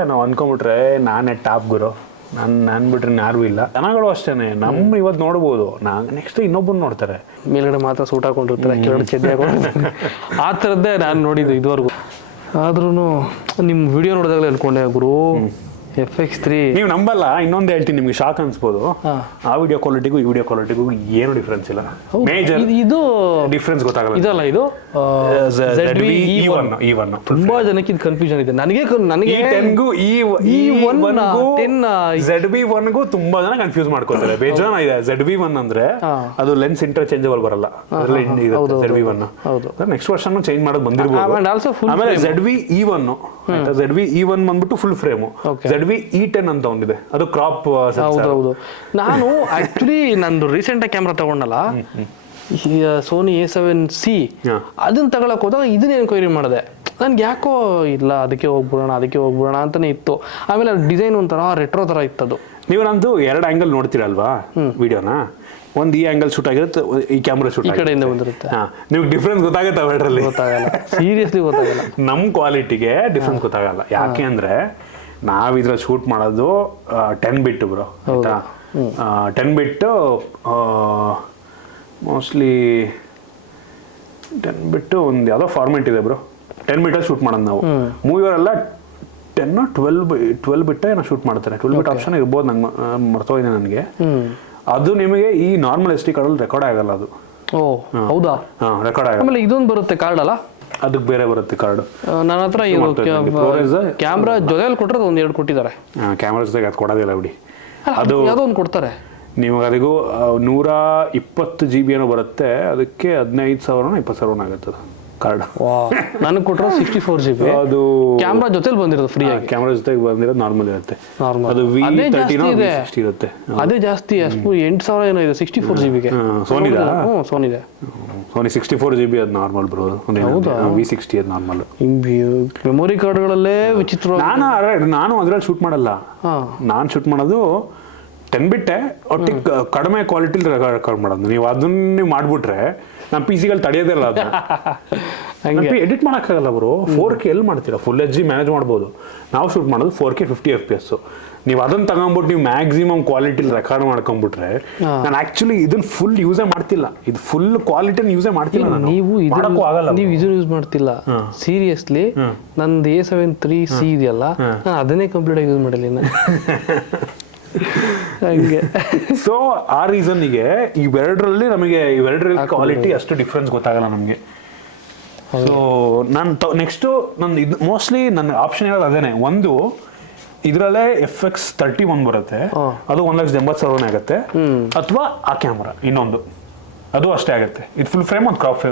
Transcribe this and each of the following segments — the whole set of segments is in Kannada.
ನಾವು ಅನ್ಕೊಂಬಿಟ್ರೆ ನಾನೇ ಟಾಪ್ ಗುರು, ನಾನು ಬಿಟ್ರೆ ಯಾರು ಇಲ್ಲ. ಜನಗಳು ಅಷ್ಟೇನೆ, ನಮ್ಮ ಇವತ್ತು ನೋಡ್ಬೋದು, ನೆಕ್ಸ್ಟ್ ಇನ್ನೊಬ್ಬರು ನೋಡ್ತಾರೆ. ಮೇಲ್ಗಡೆ ಮಾತ್ರ ಸೂಟ್ ಹಾಕೊಂಡಿರ್ತಾರೆ, ಕೆಳಗಡೆ ಚೆಡ್ಡಿ ಹಾಕೊಂಡಿರ್ತಾರೆ. ಆ ಥರದ್ದೇ ನಾನು ನೋಡಿದ್ದು ಇದುವರೆಗೂ. ಆದ್ರೂ ನಿಮ್ಮ ವಿಡಿಯೋ ನೋಡಿದಾಗಲೇ ಅನ್ಕೊಂಡೆ ಗುರು FX3. ನೀವು ನಂಬಲ್ಲ, ಇನ್ನೊಂದು ಹೇಳ್ತೀನಿ ನಿಮ್ಗೆ, ಶಾಕ್ ಅನ್ಸ್ಬೋದು. ಆ ವಿಡಿಯೋ ಕ್ವಾಲಿಟಿಗೂ ಈ ವಿಡಿಯೋ ಕ್ವಾಲಿಟಿಗೂ ಏನು ಡಿಫ್ರೆನ್ಸ್ ಇಲ್ಲ. ಮೇಜರ್ ಇದು ಡಿಫ್ರೆನ್ಸ್ ಗೊತ್ತಾಗಲ್ಲ. ಇದಲ್ಲ, ಇದು E1 ತುಂಬಾ ಜನಕ್ಕೆ ಇದು ಕನ್ಫ್ಯೂಷನ್ ಇದೆ. ನನಗೆ ZV1ಗೂ ತುಂಬಾ ಜನ ಕನ್ಫ್ಯೂಸ್ ಮಾಡ್ಕೊತಾರೆ. ಬೇಜಾನ ಇದೆ. ZV1 ಅಂದ್ರೆ ಅದು ಲೆನ್ಸ್ ಇಂಟರ್ಚೇಂಜಬಲ್ ಬರಲ್ಲ, ZV1. ನೆಕ್ಸ್ಟ್ ವರ್ಷನ್ ಚೇಂಜ್ ಮಾಡೋದು ಬಂದಿರಬಹುದು. ಆಮೇಲೆ ZV-E1 ಬಂದ್ಬಿಟ್ಟು ಫುಲ್ ಫ್ರೇಮ್. ZV-E10 ಅಂತ ಒಂದಿದೆ, ಅದು ಕ್ರಾಪ್. ಹೌದೌದು. ನಾನು ಆಕ್ಚುಲಿ ನಂದು ರೀಸೆಂಟ್ ಆಗಿ ಕ್ಯಾಮ್ರಾ ತಗೊಂಡಲ್ಲ, ಸೋನಿ A7C, ಅದನ್ನ ತಗೊಳಕ್ ಹೋದಾಗ ಇದನ್ನ ಎನ್ಕ್ವೈರಿ ಮಾಡಿದೆ. ನನ್ಗೆ ಯಾಕೋ ಇಲ್ಲ ಅದಕ್ಕೆ ಹೋಗ್ಬಿಡೋಣ ಅಂತಾನೆ ಇತ್ತು. ಆಮೇಲೆ ಡಿಸೈನ್ ಒಂಥರ ರೆಟ್ರೋ ತರ ಇತ್ತದು. ನೀವು ನಂದು 2 ಆಂಗಲ್ ನೋಡ್ತೀರಲ್ವಾ ವಿಡಿಯೋನ, ಒಂದು ಈ ಆಂಗಲ್ ಶೂಟ್ ಆಗಿರುತ್ತೆ, ಈ ಕ್ಯಾಮ್ರಾ ಶೂಟ್ ಈ ಕಡೆಯಿಂದ ಬಂದಿರುತ್ತೆ. ನೀವು ಡಿಫ್ರೆನ್ಸ್ ಗೊತ್ತಾಗುತ್ತೆ ಅವೆರಡರಲ್ಲಿ? ಗೊತ್ತಾಗಲ್ಲ, ಸೀರಿಯಸ್ಲಿ ಗೊತ್ತಾಗಲ್ಲ. ನಮ್ಮ ಕ್ವಾಲಿಟಿಗೆ ಡಿಫ್ರೆನ್ಸ್ ಗೊತ್ತಾಗಲ್ಲ. ಯಾಕೆ ಅಂದ್ರೆ ನಾವ್ ಇದ್ರಲ್ಲಿ ಶೂಟ್ ಮಾಡೋದು 10 ಬಿಟ್ ಬ್ರೋ, ಆಯ್ತಾ? 10 ಬಿಟ್ ಮೋಸ್ಟ್ಲಿ 10 ಬಿಟ್ ಒಂದು ಯಾವುದೋ ಫಾರ್ಮೆಟ್ ಇದೆ ಬ್ರೋ. 10 ಬಿಟ್ಟಲ್ಲಿ ಶೂಟ್ ಮಾಡೋದು ನಾವು. ಮೂವಿಯವರೆಲ್ಲ 10 12 ಬಿಟ್ಟ ಏನೋ ಶೂಟ್ ಮಾಡ್ತಾರೆ. 12 ಬಿಟ್ ಆಪ್ಷನ್ ಇರ್ಬೋದು, ನಂಗೆ ಮರ್ತೋಗಿದೆ ನನಗೆ. ಅದು ನಿಮಗೆ ಈ ನಾರ್ಮಲ್ SD ಕಾರ್ಡಲ್ಲಿ ರೆಕಾರ್ಡ್ ಆಗಲ್ಲ ಅದು. ಓ ಹೌದಾ? ರೆಕಾರ್ಡ್ ಆಗಲ್ಲ. ಆಮೇಲೆ ಇದೊಂದು ಬರುತ್ತೆ ಕಾರ್ಡ್ ಅಲ್ಲ, ಅದಕ್ಕೆ ಬೇರೆ ಬರುತ್ತೆ ಕಾರ್ಡ್. ನನ್ನ ಹತ್ರ ಕ್ಯಾಮ್ರಾ ಜೊತೆಯಲ್ಲಿ ಕೊಟ್ಟರೆ ಒಂದು 2 ಕೊಟ್ಟಿದ್ದಾರೆ. ಕ್ಯಾಮ್ರಾ ಜೊತೆಗೆ ಅದು ಕೊಡೋದಿಲ್ಲ ಬಿಡಿ, ಅದು ಯಾವುದೋ ಒಂದು ಕೊಡ್ತಾರೆ ನಿಮಗೆ. ಅದಕ್ಕೂ 120 GB ಏನೋ ಬರುತ್ತೆ, ಅದಕ್ಕೆ 15,000 20,000 ಆಗುತ್ತೆ ಅದು ಕಾರ್ಡ್. ನನಗೆ ಕೊಟ್ಟರೆ 64 GB. ಅದು ಕ್ಯಾಮ್ರಾ ಜೊತೆಲಿ ಬಂದಿರೋದು ಫ್ರೀ ಆಗಿ. ಕ್ಯಾಮ್ರಾ ಜೊತೆಗೆ ಬಂದಿರೋದು ನಾರ್ಮಲ್ ಇರುತ್ತೆ. ಅದು V30 ಇರುತ್ತೆ. ಅದೇ ಜಾಸ್ತಿ, 8,000 ಏನೋ ಇದೆ 64 GB ಗೆ. ಸೋನಿದೆ. ಸೋನಿ 64 GB ಅದು ನಾರ್ಮಲ್ ಬ್ರೋ. V60 ಅದು ನಾರ್ಮಲ್. ಮೆಮೊರಿ ಕಾರ್ಡ್ಗಳಲ್ಲೇ ವಿಚಿತ್ರ. ನಾನು ಅದ್ರಲ್ಲಿ ಶೂಟ್ ಮಾಡಲ್ಲ. ನಾನು ಶೂಟ್ ಮಾಡೋದು 10 ಬಿಟ್ಟೆ, ಒಟ್ಟಿಗೆ ಕಡಿಮೆ ಕ್ವಾಲಿಟಿಲಿ ರೆಕಾರ್ಡ್ ಮಾಡೋದು. ನೀವು ಅದನ್ನ ನೀವು ಮಾಡ್ಬಿಟ್ರೆ ನಮ್ಮ PC-ಗಳು ತಡೆಯೋದಿಲ್ಲ. ಅದನ್ನ ಎಡಿಟ್ ಮಾಡೋಕ್ಕಾಗಲ್ಲ ಬ್ರೋ. 4K ಎಲ್ಲಿ ಮಾಡ್ತೀರಾ? ಫುಲ್ HD ಮ್ಯಾನೇಜ್ ಮಾಡ್ಬೋದು. ನಾವು ಶೂಟ್ ಮಾಡೋದು 4K 50 FPS. ನೀವು ಅದನ್ನ ತಗೊಂಡ್ಬಿಟ್ಟು ನೀವು ಮ್ಯಾಕ್ಸಿಮಮ್ ಕ್ವಾಲಿಟಿಲಿ ರೆಕಾರ್ಡ್ ಮಾಡ್ಕೊಂಡ್ಬಿಟ್ರೆ, ನಾನು ಆಕ್ಚುಲಿ ಇದನ್ನ ಫುಲ್ ಯೂಸೇ ಮಾಡ್ತಿಲ್ಲ. ಇದು ಫುಲ್ ಕ್ವಾಲಿಟಿನ ಯೂಸೇ ಮಾಡ್ತಿಲ್ಲ ನಾನು. ನೀವು ಇದನ್ನ ಯೂಸ್ ಮಾಡ್ತಿಲ್ಲ ಸೀರಿಯಸ್ಲಿ. ನಂದು A7 III C ಇದೆಯಲ್ಲ, ನಾನು ಅದನ್ನೇ ಕಂಪ್ಲೀಟ್ ಆಗಿ ಯೂಸ್ ಮಾಡಿಲ್ಲ ಹಂಗೆ. ಸೊ ಆ ರೀಸನ್ಗೆ ಇವೆರಡರಲ್ಲಿ ನಮಗೆ ಕ್ವಾಲಿಟಿ ಅಷ್ಟು ಡಿಫ್ರೆನ್ಸ್ ಗೊತ್ತಾಗಲ್ಲ ನಮಗೆ. ಸೊ ನಾನು ನೆಕ್ಸ್ಟು ನನ್ನ ಇದು ಮೋಸ್ಟ್ಲಿ ನನ್ನ ಆಪ್ಷನ್ ಇರೋದು ಅದೇನೆ. ಒಂದು ಇದರಲ್ಲೇ FX31 ಬರುತ್ತೆ, ಅದು 1,80,000 ಆಗುತ್ತೆ. ಅಥವಾ ಆ ಕ್ಯಾಮ್ರಾ ಇನ್ನೊಂದು, ಅದು ಅಷ್ಟೇ ಆಗುತ್ತೆ. ಇದು ಫುಲ್ ಫ್ರೇಮ್ ಒಂದು ಕ್ರಾಪ್.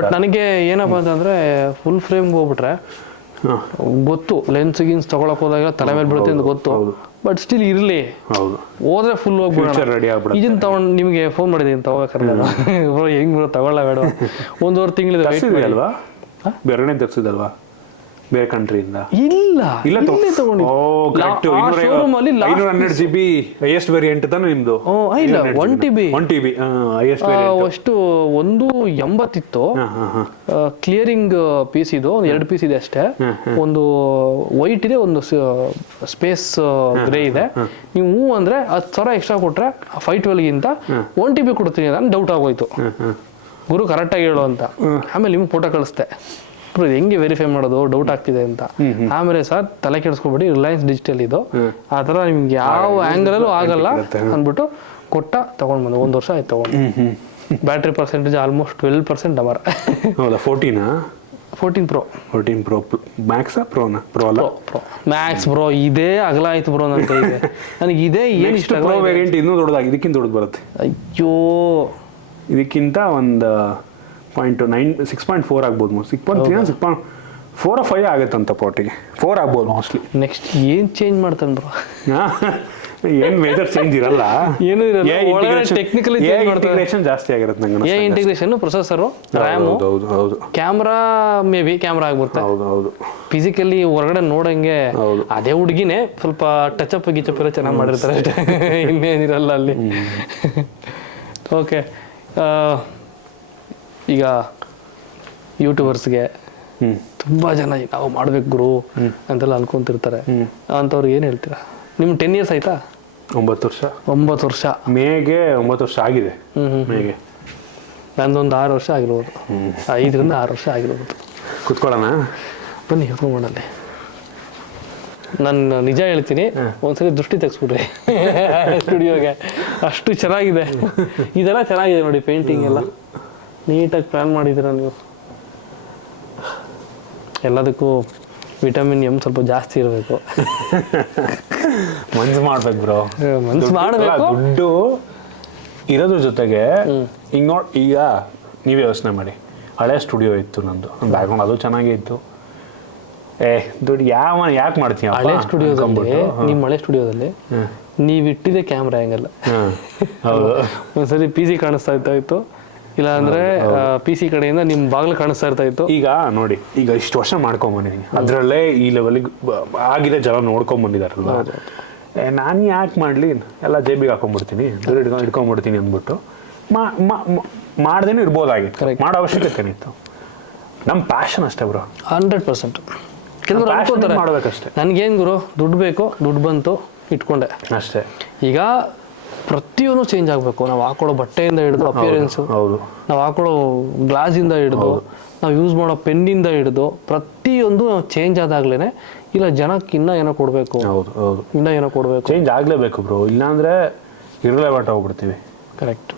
ಬಟ್ ನನಗೆ ಏನಪ್ಪ ಅಂತಂದ್ರೆ ಫುಲ್ ಫ್ರೇಮ್ ಹೋಗ್ಬಿಟ್ರೆ ಗೊತ್ತು, ಲೆನ್ಸ್ ಗಿನ್ಸ್ ತಗೊಳಕ್ ಹೋದಾಗ ತಲೆ ಮೇಲೆ ಬೀಳುತ್ತೆ ಅಂತ ಗೊತ್ತು. ಬಟ್ ಸ್ಟಿಲ್ ಇರ್ಲಿ, ಹೋದ್ರೆ ಫುಲ್ ಹೋಗ್ಬಿಡೋಣ. ಇದನ್ನ ತಗೊಂಡು ನಿಮಗೆ ಫೋನ್ ಮಾಡಿದೀನಿ ತಗೋಬೇಕಾದ್ರೆ ಹೆಂಗ್ ಬರೋ ತಗೊಳ್ಳ ಬೇಡ. 1.5 ತಿಂಗಳಿದೆ ಅಲ್ವಾ? ಬೇರೆ ತರಿಸಿದಲ್ವಾ ಬೇರೆ ಕಂಟ್ರಿಯಿಂದ? ಇಲ್ಲ ತಗೊಂಡು 512 GB ಹೈಯೆಸ್ಟ್ ವೇರಿಯಂಟ್ ತಾನೆ ನಿಮ್ದು? 1 TB ಹೈಯೆಸ್ಟ್ ವೇರಿಯಂಟ್. ಅಷ್ಟು 180 ಇತ್ತು. ಕ್ಲಿಯರಿಂಗ್ ಪೀಸ್ ಇದು, 2 ಪೀಸ್ ಇದೆ ಅಷ್ಟೇ. ಒಂದು ವೈಟ್ ಇದೆ, ಒಂದು ಸ್ಪೇಸ್ ಗ್ರೇ ಇದೆ. ನೀವು ಅಂದ್ರೆ 10,000 ಎಕ್ಸ್ಟ್ರಾ ಕೊಟ್ರೆ 512ಗಿಂತ 1 TB ಕೊಡ್ತೀನಿ ಅಂತ ಡೌಟ್ ಆಗೋಯ್ತು. ಗುರು ಕರೆಕ್ಟಾಗಿ ಹೇಳು ಅಂತ. ಆಮೇಲೆ ನಿಮ್ಗೆ ಫೋಟೋ ಕಳಿಸ್ದೆ, ಹೆಂಗೆ ವೆರಿಫೈ ಮಾಡೋದು, ಡೌಟ್ ಆಗ್ತಿದೆ ಅಂತ. ಆಮೇಲೆ ಸರ್ ತಲೆ ಕೆಡಿಸ್ಕೊಬೇಡಿ, ರಿಲಯನ್ಸ್ ಡಿಜಿಟಲ್ ಇದು, ಆ ಥರ ನಿಮ್ಗೆ ಯಾವ ಆ್ಯಂಗಲಲ್ಲೂ ಆಗಲ್ಲ ಅಂದ್ಬಿಟ್ಟು ಕೊಟ್ಟ ತಗೊಂಡು ಬಂದು 1 ವರ್ಷ ಆಯ್ತು ತಗೊಂಡು. Battery percentage almost 12% ಡಬರ್. ಹೌದಾ? 14 Pro ಮ್ಯಾಕ್ಸಾ? ಪ್ರೋನಾ? ಪ್ರೋ ಮ್ಯಾಕ್ಸ್ ಬ್ರೋ ಇದೇ ಅಗಲ ಆಯ್ತು ಬ್ರೋ ನನ್ನ ಕೈಗೆ. ನನಗೆ ಇದೇ ಏನು ಇಷ್ಟ. ಪ್ರೋ ವೇರಿಯಂಟ್ ಇನ್ನೂ ದೊಡ್ಡದಾಗಿ, ಇದಕ್ಕಿಂತ ದೊಡ್ಡದು ಬರುತ್ತೆ. ಅಯ್ಯೋ, ಇದಕ್ಕಿಂತ ಒಂದು 6.4 ಆಗ್ಬೋದು. 6.3 6.4 or 5 ಆಗುತ್ತೆ ಅಂತ ಪಾಟಿಗೆ. 4 ಆಗ್ಬೋದು ಮೋಸ್ಟ್ಲಿ. ನೆಕ್ಸ್ಟ್ ಏನು ಚೇಂಜ್ ಮಾಡ್ತಾನೆ ಬ್ರೋ? ಏನು ಮೇಜರ್ ಚೇಂಜ್ ಇರಲ್ಲ, ಏನು ಇರಲ್ಲ. ಟೆಕ್ನಿಕಲಿ ಇಂಟಿಗ್ರೇಷನ್ ಜಾಸ್ತಿ ಆಗಿರುತ್ತೆ ನಂಗೆ. Integration, processor, RAM, camera, may be camera ಆಗ್ಬಿಡುತ್ತೆ. ಹೌದು. ಫಿಸಿಕಲಿ ಹೊರಗಡೆ ನೋಡಂಗೆ ಅದೇ ಹುಡುಗಿನೇ ಸ್ವಲ್ಪ ಟಚ್ ಅಪ್ ಗಿಚಪ್ ಎಲ್ಲ ಚೆನ್ನಾಗಿ ಮಾಡಿರ್ತಾರೆ ಅಷ್ಟೇ, ಇನ್ನೇನಿರಲ್ಲ ಅಲ್ಲಿ. ಓಕೆ, ಈಗ ಯೂಟ್ಯೂಬರ್ಸ್ಗೆ ತುಂಬಾ ಜನ ನಾವು ಮಾಡ್ಬೇಕು ಗುರು ಅಂತೆಲ್ಲ ಅನ್ಕೊಂತಿರ್ತಾರೆ. ಅಂಥವ್ರಿಗೆ ಏನು ಹೇಳ್ತೀರಾ? ನಿಮ್ಗೆ 10 years ಆಯ್ತಾ? 9 ವರ್ಷ. 9 ವರ್ಷ. ಮೇಗೆ 9 ವರ್ಷ ಆಗಿದೆ. ಮೇಗೆ ನಂದೊಂದು 6 ವರ್ಷ ಆಗಿರ್ಬೋದು. 5 ರಿಂದ 6 ವರ್ಷ ಆಗಿರ್ಬೋದು. ಕುತ್ಕೊಳ್ಳೋಣ, ಬನ್ನಿ ಕೂತ್ಕೊಳ್ಳಿ. ನಾನು ನಿಜ ಹೇಳ್ತೀನಿ, ಒಂದ್ಸರಿ ದೃಷ್ಟಿ ತೆಗ್ಸ್ಬಿಡ್ರಿ ಸ್ಟುಡಿಯೋಗೆ. ಅಷ್ಟು ಚೆನ್ನಾಗಿದೆ, ಇದೆಲ್ಲ ಚೆನ್ನಾಗಿದೆ ನೋಡಿ. ಪೇಂಟಿಂಗ್ ಎಲ್ಲ ನೀಟಾಗಿ ಪ್ಲಾನ್ ಮಾಡಿದ್ದೀರ ನೀವು. ಎಲ್ಲದಕ್ಕೂ ವಿಟಮಿನ್ ಎಮ್ ಸ್ವಲ್ಪ ಜಾಸ್ತಿ ಇರಬೇಕು. ಮನ್ಸು ಮಾಡ್ಬೇಕು ಬ್ರೋ, ಮನ್ಸು ಮಾಡಬೇಕು. ದುಡ್ಡು ಇರೋದ್ರ ಜೊತೆಗೆ ಈಗ ಈಗ ನೀವೇ ಯೋಚನೆ ಮಾಡಿ, ಹಳೆ ಸ್ಟುಡಿಯೋ ಇತ್ತು ನಂದು, ಬ್ಯಾಕ್ಗ್ರೌಂಡ್ ಅದು ಚೆನ್ನಾಗೇ ಇತ್ತು. ದುಡ್ಡು ಯಾಕೆ ಮಾಡ್ತೀಯ? ಹಳೆ ಸ್ಟುಡಿಯೋದಲ್ಲಿ, ನಿಮ್ಮ ಹಳೆ ಸ್ಟುಡಿಯೋದಲ್ಲಿ ನೀವು ಇಟ್ಟಿದ್ದೆ ಕ್ಯಾಮ್ರಾ ಆ್ಯಂಗಲ್. ಒಂದ್ಸರಿ PC ಕಾಣಿಸ್ತಾ ಇತ್ತು, ಇಲ್ಲ ಅಂದ್ರೆ PC ಕಡೆಯಿಂದ ನಿಮ್ಮ ಬಾಗಿಲು ಕಾಣಿಸ್ತಾ ಇತ್ತು. ಈಗ ನೋಡಿ, ಈಗ ಇಷ್ಟು ವರ್ಷ ಮಾಡ್ಕೊಂಬಂದಿದ್ದೀನಿ, ಅದರಲ್ಲೇ ಈ ಲೆವೆಲ್ಗೆ ಆಗಿದೆ, ಜನ ನೋಡ್ಕೊಂಬಂದಿದಾರಲ್ವ. ನಾನು ಯಾಕೆ ಮಾಡಲಿ, ಎಲ್ಲ ಜೇಬಿಗೆ ಹಾಕೊಂಡ್ಬಿಡ್ತೀನಿ, ದುಡ್ಡು ಇಟ್ಕೊಂಡ್ಬಿಡ್ತೀನಿ ಅಂದ್ಬಿಟ್ಟು ಮಾಡ್ದೇನೆ ಇರ್ಬೋದಾಗಿತ್ತು, ಮಾಡೋ ಅವಶ್ಯಕತೆ ಇತ್ತು. ನಮ್ಮ ಪ್ಯಾಷನ್ ಅಷ್ಟೇ ಬ್ರೋ. 100%. ಕೆಲವರು ಅನ್ಕೋತಾರೆ ಮಾಡ್ಬೇಕಷ್ಟೇ, ನನ್ಗೇನು ಗುರು ದುಡ್ಡು ಬೇಕು, ದುಡ್ಡು ಬಂತು ಇಟ್ಕೊಂಡೆ ಅಷ್ಟೇ. ಈಗ ಪ್ರತಿಯೊಂದು ಚೇಂಜ್ ಆಗಬೇಕು. ನಾವು ಹಾಕೊಳ್ಳೋ ಬಟ್ಟೆಯಿಂದ ಹಿಡಿದು ಅಪಿಯರೆನ್ಸು, ನಾವು ಹಾಕೊಳ್ಳೋ ಗ್ಲಾಸಿಂದ ಹಿಡಿದು, ನಾವು ಯೂಸ್ ಮಾಡೋ ಪೆನ್ನಿಂದ ಹಿಡಿದು ಪ್ರತಿಯೊಂದು ನಾವು ಚೇಂಜ್ ಆದಾಗ್ಲೇನೆ, ಇಲ್ಲ ಜನಕ್ಕೆ ಇನ್ನೂ ಏನೋ ಕೊಡಬೇಕು, ಇನ್ನೂ ಏನೋ ಕೊಡಬೇಕು, ಚೇಂಜ್ ಆಗಲೇಬೇಕು ಬ್ರೋ. ಇಲ್ಲಾಂದ್ರೆ ಇರ್ಲೇಬಾಟ ಹೋಗ್ಬಿಡ್ತೀವಿ. ಕರೆಕ್ಟ್.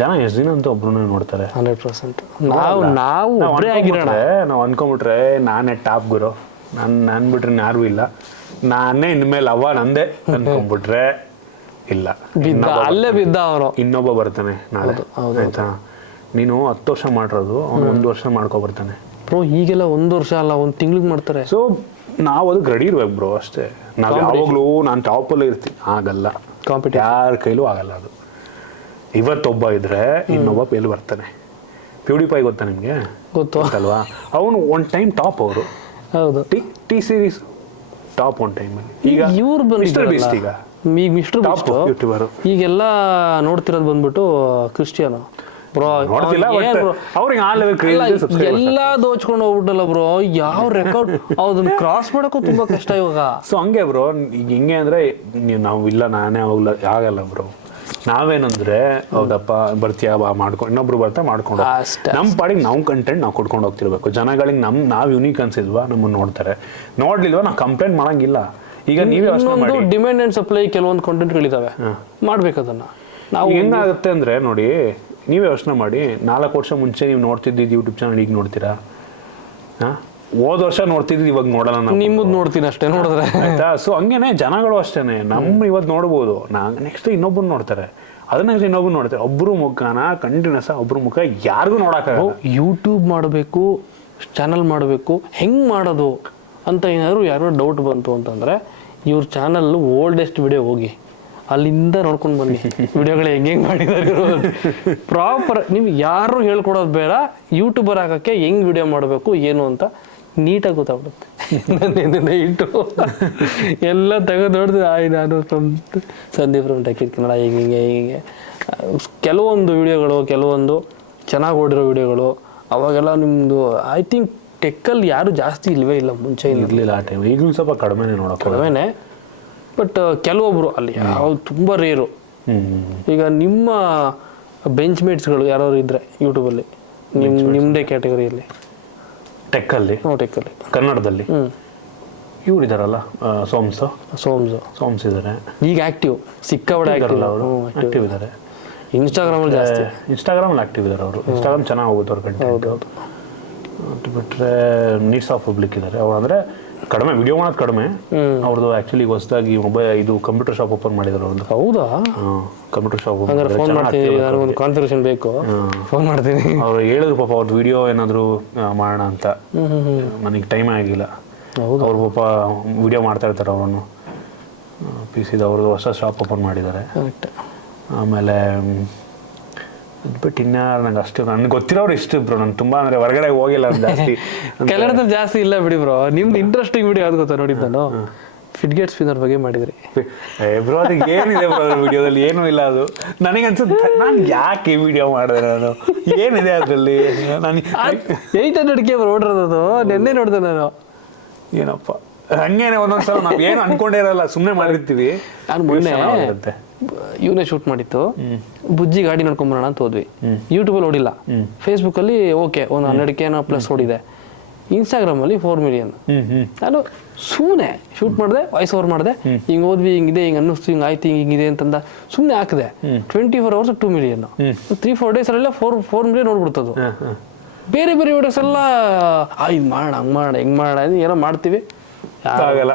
ಜನ ಎಷ್ಟು ದಿನ ಅಂತ ಒಬ್ರು ನೋಡ್ತಾರೆ. 100%. ನಾವು ಒಬ್ಬರೇ ಆಗಿರೋಣ. ನಾವು ಅನ್ಕೊಂಡ್ಬಿಟ್ರೆ ನಾನೇ ಟಾಪ್ ಗುರು, ನಾನು ಬಿಟ್ರೆ ಯಾರು ಇಲ್ಲ, ನಾನೇ ಇನ್ಮೇಲೆ ನಂದೇ ಅನ್ಕೊಂಡ್ಬಿಟ್ರೆ ಇಲ್ಲ, ಅಲ್ಲೇ ಬಿದ್ದ ಅವನು ಇನ್ನೊಬ್ಬ ಬರ್ತಾನೆ ನಾಳೆ. ಆಯ್ತಾ, ನೀನು 10 ವರ್ಷ ಮಾಡಿರೋದು ಅವ್ನು 1 ವರ್ಷ ಮಾಡ್ಕೊ ಬರ್ತಾನೆ ಬ್ರೋ. ಈಗೆಲ್ಲ 1 ವರ್ಷ ಅಲ್ಲ, 1 ತಿಂಗ್ಳಿಗೆ ಮಾಡ್ತಾರೆ. ಸೊ ನಾವು ಅದಕ್ಕೆ ರೆಡಿ ಇರ್ಬೇಕು ಬ್ರೋ ಅಷ್ಟೇ. ನಾವು ಯಾವಾಗಲೂ ನಾನು ಟಾಪಲ್ಲೇ ಇರ್ತೀನಿ, ಆಗಲ್ಲ. ಯಾರ ಕೈಲೂ ಆಗಲ್ಲ ಅದು. ಇವತ್ತೊಬ್ಬ ಇದ್ರೆ ಇನ್ನೊಬ್ಬ ಎಲ್ಲಿ ಬರ್ತಾನೆ. PewDiePie ಗೊತ್ತಾ ನಿಮ್ಗೆ? ಗೊತ್ತಲ್ವಾ? ಅವನು ಒನ್ ಟೈಮ್ ಟಾಪ್. ಅವರು ಹೌದು, T series top one time ಅಲ್ಲಿ. ಈಗ ಇವ್ರು ಮಿಸ್ಟರ್ ಬೀಸ್ಟ್, ಈಗ ಮಿಸ್ಟರ್ ಬೀಸ್ಟ್ ಯೂಟ್ಯೂಬರ್. ಈಗೆಲ್ಲ ನೋಡ್ತಿರೋದು ಬಂದ್ಬಿಟ್ಟು ಕ್ರಿಸ್ಟಿಯಾನೋ ಬ್ರೋ. ಎಲ್ಲ ದೋಚ್ಕೊಂಡು ಹೋಗ್ಬಿಟ್ಟಲ್ಲ ಬ್ರೋ. ಯಾವ ರೆಕಾರ್ಡ್ ಅದನ್ನ ಕ್ರಾಸ್ ಮಾಡೋಕ್ಕೂ ತುಂಬಾ ಕಷ್ಟ ಇವಾಗ. ಸೊ ಹಂಗೆ ಬ್ರೋ, ಈಗ ಹಿಂಗೆ ಅಂದ್ರೆ ನಾವು ಇಲ್ಲ, ನಾನೇ ಹೋಗ್ಲ ಆಗಲ್ಲ ಬ್ರೋ. ನಾವೇನಂದ್ರೆ ಹೌದಪ್ಪ ಬರ್ತೀಯ ಬಾ ಮಾಡ್ಕೊಂಡು, ಇನ್ನೊಬ್ರು ಬರ್ತಾ ಮಾಡ್ಕೊಂಡು ನಮ್ಮ ಪಾಡಿಗೆ ನಾವು ಕಂಟೆಂಟ್ ನಾವು ಕೊಡ್ಕೊಂಡು ಹೋಗ್ತಿರ್ಬೇಕು. ಜನಗಳಿಗೆ ನಾವ್ ಯುನೀಕ್ ಅನ್ಸಿದ್ವಾ ನಮ್ಮನ್ನ ನೋಡ್ತಾರೆ, ನೋಡ್ಲಿಲ್ವಾ ನಾವು ಕಂಪ್ಲೇಂಟ್ ಮಾಡಂಗಿಲ್ಲ. ಈಗ ನೀವೇ ಡಿಮ್ಯಾಂಡ್ ಅಂಡ್ ಸಪ್ಲೈ ಕೆಲವೊಂದು ಕಂಟೆಂಟ್ಗಳಿದಾವೆ, ಮಾಡ್ಬೇಕು ಅದನ್ನ. ನಾವು ಹೆಂಗಾಗುತ್ತೆ ಅಂದ್ರೆ ನೋಡಿ, ನೀವೇ ಯೋಚನೆ ಮಾಡಿ, 4 ವರ್ಷ ಮುಂಚೆ ನೀವು ನೋಡ್ತಿದ್ದಿದ್ದು ಯೂಟ್ಯೂಬ್ ಚಾನಲ್ ಈಗ ನೋಡ್ತೀರಾ? ಹೋದ ವರ್ಷ ನೋಡ್ತಿದ್ದು ಇವಾಗ ನೋಡಲ್ಲ. ನಿಮ್ಮದು ನೋಡ್ತೀನಿ ಅಷ್ಟೇ, ನೋಡಿದ್ರೆ ಆಯ್ತಾ. ಸೊ ಹಂಗೇನೆ ಜನಗಳು ಅಷ್ಟೇನೆ, ಇವತ್ತು ನೋಡ್ಬೋದು, ನೆಕ್ಸ್ಟ್ ಇನ್ನೊಬ್ರು ನೋಡ್ತಾರೆ, ಅದನ್ನ ಇನ್ನೊಬ್ರು ನೋಡ್ತಾರೆ. ಒಬ್ರು ಮುಖನ ಕಂಟಿನ್ಯೂಸ್ ಒಬ್ರು ಮುಖ ಯಾರಿಗೂ ನೋಡಕ್ಕಾಗಲ್ಲ. ಯೂಟ್ಯೂಬ್ ಮಾಡಬೇಕು, ಚಾನಲ್ ಮಾಡಬೇಕು, ಹೆಂಗ್ ಮಾಡೋದು ಅಂತ ಏನಾದ್ರು ಯಾರೋ ಡೌಟ್ ಬಂತು ಅಂತಂದ್ರೆ, ಇವ್ರ ಚಾನಲ್ ಓಲ್ಡೆಸ್ಟ್ ವಿಡಿಯೋ ಹೋಗಿ ಅಲ್ಲಿಂದ ನೋಡ್ಕೊಂಡು ಬನ್ನಿ, ವಿಡಿಯೋಗಳು ಹೆಂಗೆ ಮಾಡಿದಾರೆ ಪ್ರಾಪರ್. ನಿಮ್ಗೆ ಯಾರು ಹೇಳ್ಕೊಡೋದು ಬೇಡ, ಯೂಟ್ಯೂಬರ್ ಆಗಕ್ಕೆ ಹೆಂಗ್ ವಿಡಿಯೋ ಮಾಡಬೇಕು ಏನು ಅಂತ ನೀಟಾಗಿ ಗೊತ್ತಾಗ್ಬಿಡುತ್ತೆ. ನೈಟು ಎಲ್ಲ ತೆಗೆದು ನೋಡಿದ್ರೆ ನಾನು Sandeep from tech it Kannada ಹೀಗೆ ಕೆಲವೊಂದು ವಿಡಿಯೋಗಳು, ಕೆಲವೊಂದು ಚೆನ್ನಾಗಿ ಓಡಿರೋ ವಿಡಿಯೋಗಳು, ಅವಾಗೆಲ್ಲ ನಿಮ್ಮದು ಐ ಥಿಂಕ್ ಟೆಕ್ಕಲ್ಲಿ ಯಾರು ಜಾಸ್ತಿ ಇಲ್ವೇ ಇಲ್ಲ, ಮುಂಚೆ ಇರಲಿಲ್ಲ ಆ ಟೈಮ್. ಈಗಲೂ ಸ್ವಲ್ಪ ಕಡಿಮೆನೇ ನೋಡೋಕೆ, ಕಡಿಮೆನೆ. ಬಟ್ ಕೆಲವೊಬ್ರು ಅಲ್ಲಿ ಯಾವ್ದು ತುಂಬ ರೇರು. ಈಗ ನಿಮ್ಮ ಬೆಂಚ್ ಮೇಟ್ಸ್ಗಳು ಯಾರು ಇದ್ರೆ ಯೂಟ್ಯೂಬಲ್ಲಿ, ನಿಮ್ಮದೇ ಕ್ಯಾಟಗರಿಯಲ್ಲಿ ಟೆಕ್ಕಲ್ಲಿ, ಟೆಕ್ಕಲ್ಲಿ ಕನ್ನಡದಲ್ಲಿ ಇವ್ರು ಇದಾರಲ್ಲ, ಸೋಮ್ಸ್ ಇದ್ದಾರೆ. ಈಗ ಆಕ್ಟಿವ್, ಸಿಕ್ಕಾಬಡೆ ಆಕ್ಟಿವ್ ಇದ್ದಾರೆ. ಇನ್ಸ್ಟಾಗ್ರಾಮಲ್ಲಿ ಜಾಸ್ತಿ, ಇನ್ಸ್ಟಾಗ್ರಾಮಲ್ಲಿ ಆಕ್ಟಿವ್ ಇದ್ದಾರೆ ಅವರು. ಇನ್ಸ್ಟಾಗ್ರಾಮ್ ಚೆನ್ನಾಗಿ ಹೋಗುತ್ತೆ ಅವ್ರ ಕಂಟೆಂಟ್. ಅದು ಬಿಟ್ಟರೆ ನೀಡ್ಸ್ ಆಫ್ ಪಬ್ಲಿಕ್ ಇದ್ದಾರೆ. ಅವ್ರು ಅಂದರೆ ಕಡಿಮೆ ವಿಡಿಯೋ ಮಾಡೋದು ಕಡಿಮೆ. ಅವ್ರದ್ದು ಆ್ಯಕ್ಚುಲಿ ಹೊಸದಾಗಿ ಇದು ಕಂಪ್ಯೂಟರ್ ಶಾಪ್ ಓಪನ್ ಮಾಡಿದ್ರು ಅವ್ರದ್ದು. ಹೌದಾ? ಕಂಪ್ಯೂಟರ್ ಶಾಪ್ ಫೋನ್ ಮಾಡ್ತೀನಿ, ನನಗೊಂದು ಕಾನ್ಫಿಗರೇಷನ್ ಬೇಕು, ಫೋನ್ ಮಾಡ್ತೀನಿ. ಅವ್ರು ಹೇಳಿದ್ರು ಪಾಪ, ಅವ್ರದ್ದು ವಿಡಿಯೋ ಏನಾದರೂ ಮಾಡೋಣ ಅಂತ. ನನಗೆ ಟೈಮ್ ಆಗಿಲ್ಲ. ಅವ್ರ ಪಾಪ ವಿಡಿಯೋ ಮಾಡ್ತಾ ಇರ್ತಾರೆ ಅವರನ್ನು. PCದು ಅವ್ರದ್ದು ಹೊಸ ಶಾಪ್ ಓಪನ್ ಮಾಡಿದ್ದಾರೆ. ಆಮೇಲೆ ಅದು ಬಿಟ್ಟು ಇನ್ಯಾರು ನಂಗೆ ಅಷ್ಟು ನನ್ಗೆ ಗೊತ್ತಿರೋರು ಇಷ್ಟು ಬ್ರೋ. ನಾನು ತುಂಬ ಅಂದರೆ ಹೊರಗಡೆ ಹೋಗಿಲ್ಲ ಜಾಸ್ತಿ, ಕೆಲವರದ್ದು ಜಾಸ್ತಿ ಇಲ್ಲ ಬಿಡಿ ಬ್ರೋ. ನಿಮ್ದು ಇಂಟ್ರೆಸ್ಟಿಂಗ್ ವಿಡಿಯೋ ಯಾವ್ದು ಗೊತ್ತಾ ನೋಡಿದ್ದು ನಾನು? ಫಿಟ್ಗೆಟ್ ಸ್ಪಿನ್ನರ್ ಬಗ್ಗೆ ಮಾಡಿದ್ರಿ. ಬ್ರೋ ಅದಕ್ಕೆ ಏನಿದೆ ಬ್ರೋ ವಿಡಿಯೋದಲ್ಲಿ? ಏನೂ ಇಲ್ಲ. ಅದು ನನಗೆ ಅನ್ಸುತ್ತೆ ನಾನು ಯಾಕೆ ಈ ವಿಡಿಯೋ ಮಾಡಿದೆ, ನಾನು ಏನಿದೆ ಅದರಲ್ಲಿ? ನಾನು 800K ಓಡಿರೋದು ನೆನ್ನೆ ನೋಡಿದೆ ನಾನು. ಏನಪ್ಪ ಹಂಗೇನೆ ಒಂದೊಂದ್ಸಲ ನಾವು ಏನು ಅನ್ಕೊಂಡೇ ಇರಲ್ಲ, ಸುಮ್ಮನೆ ಮಾಡಿರ್ತೀವಿ. ನಾನು ಮೊನ್ನೆ ಇವನೇ ಶೂಟ್ ಮಾಡಿತ್ತು, ಬುಜ್ಜಿ ಗಾಡಿ ನೋಡ್ಕೊಂಬರೋಣ ಅಂತ ಹೋದ್ವಿ. ಯೂಟ್ಯೂಬಲ್ಲಿ ಓಡಿಲ್ಲ, ಫೇಸ್ಬುಕ್ಕಲ್ಲಿ ಓಕೆ ಒಂದು 100K ಪ್ಲಸ್ ಓಡಿದೆ, ಇನ್ಸ್ಟಾಗ್ರಾಮಲ್ಲಿ 4 million. ನಾನು ಸುಮ್ಮನೆ ಶೂಟ್ ಮಾಡಿದೆ, ವಾಯ್ಸ್ ಓವರ್ ಮಾಡಿದೆ, ಹಿಂಗೆ ಹೋದ್ವಿ, ಹಿಂಗಿದೆ, ಹಿಂಗೆ ಅನ್ನಿಸ್ತು, ಹಿಂಗೆ ಆಯ್ತು, ಹಿಂಗಿದೆ ಅಂತಂದ ಸುಮ್ಮನೆ ಹಾಕಿದೆ. 24 hours 2 million, 3-4 days ಅಲ್ಲೆಲ್ಲ 4 million ನೋಡ್ಬಿಡ್ತದು. ಬೇರೆ ಬೇರೆ ವಿಡಿಯೋಸ್ ಎಲ್ಲ ಇದು ಮಾಡೋಣ, ಹಂಗೆ ಮಾಡೋಣ, ಹೆಂಗೆ ಮಾಡೋಣ, ಏನೋ ಮಾಡ್ತೀವಿ, ಆಗಲ್ಲ.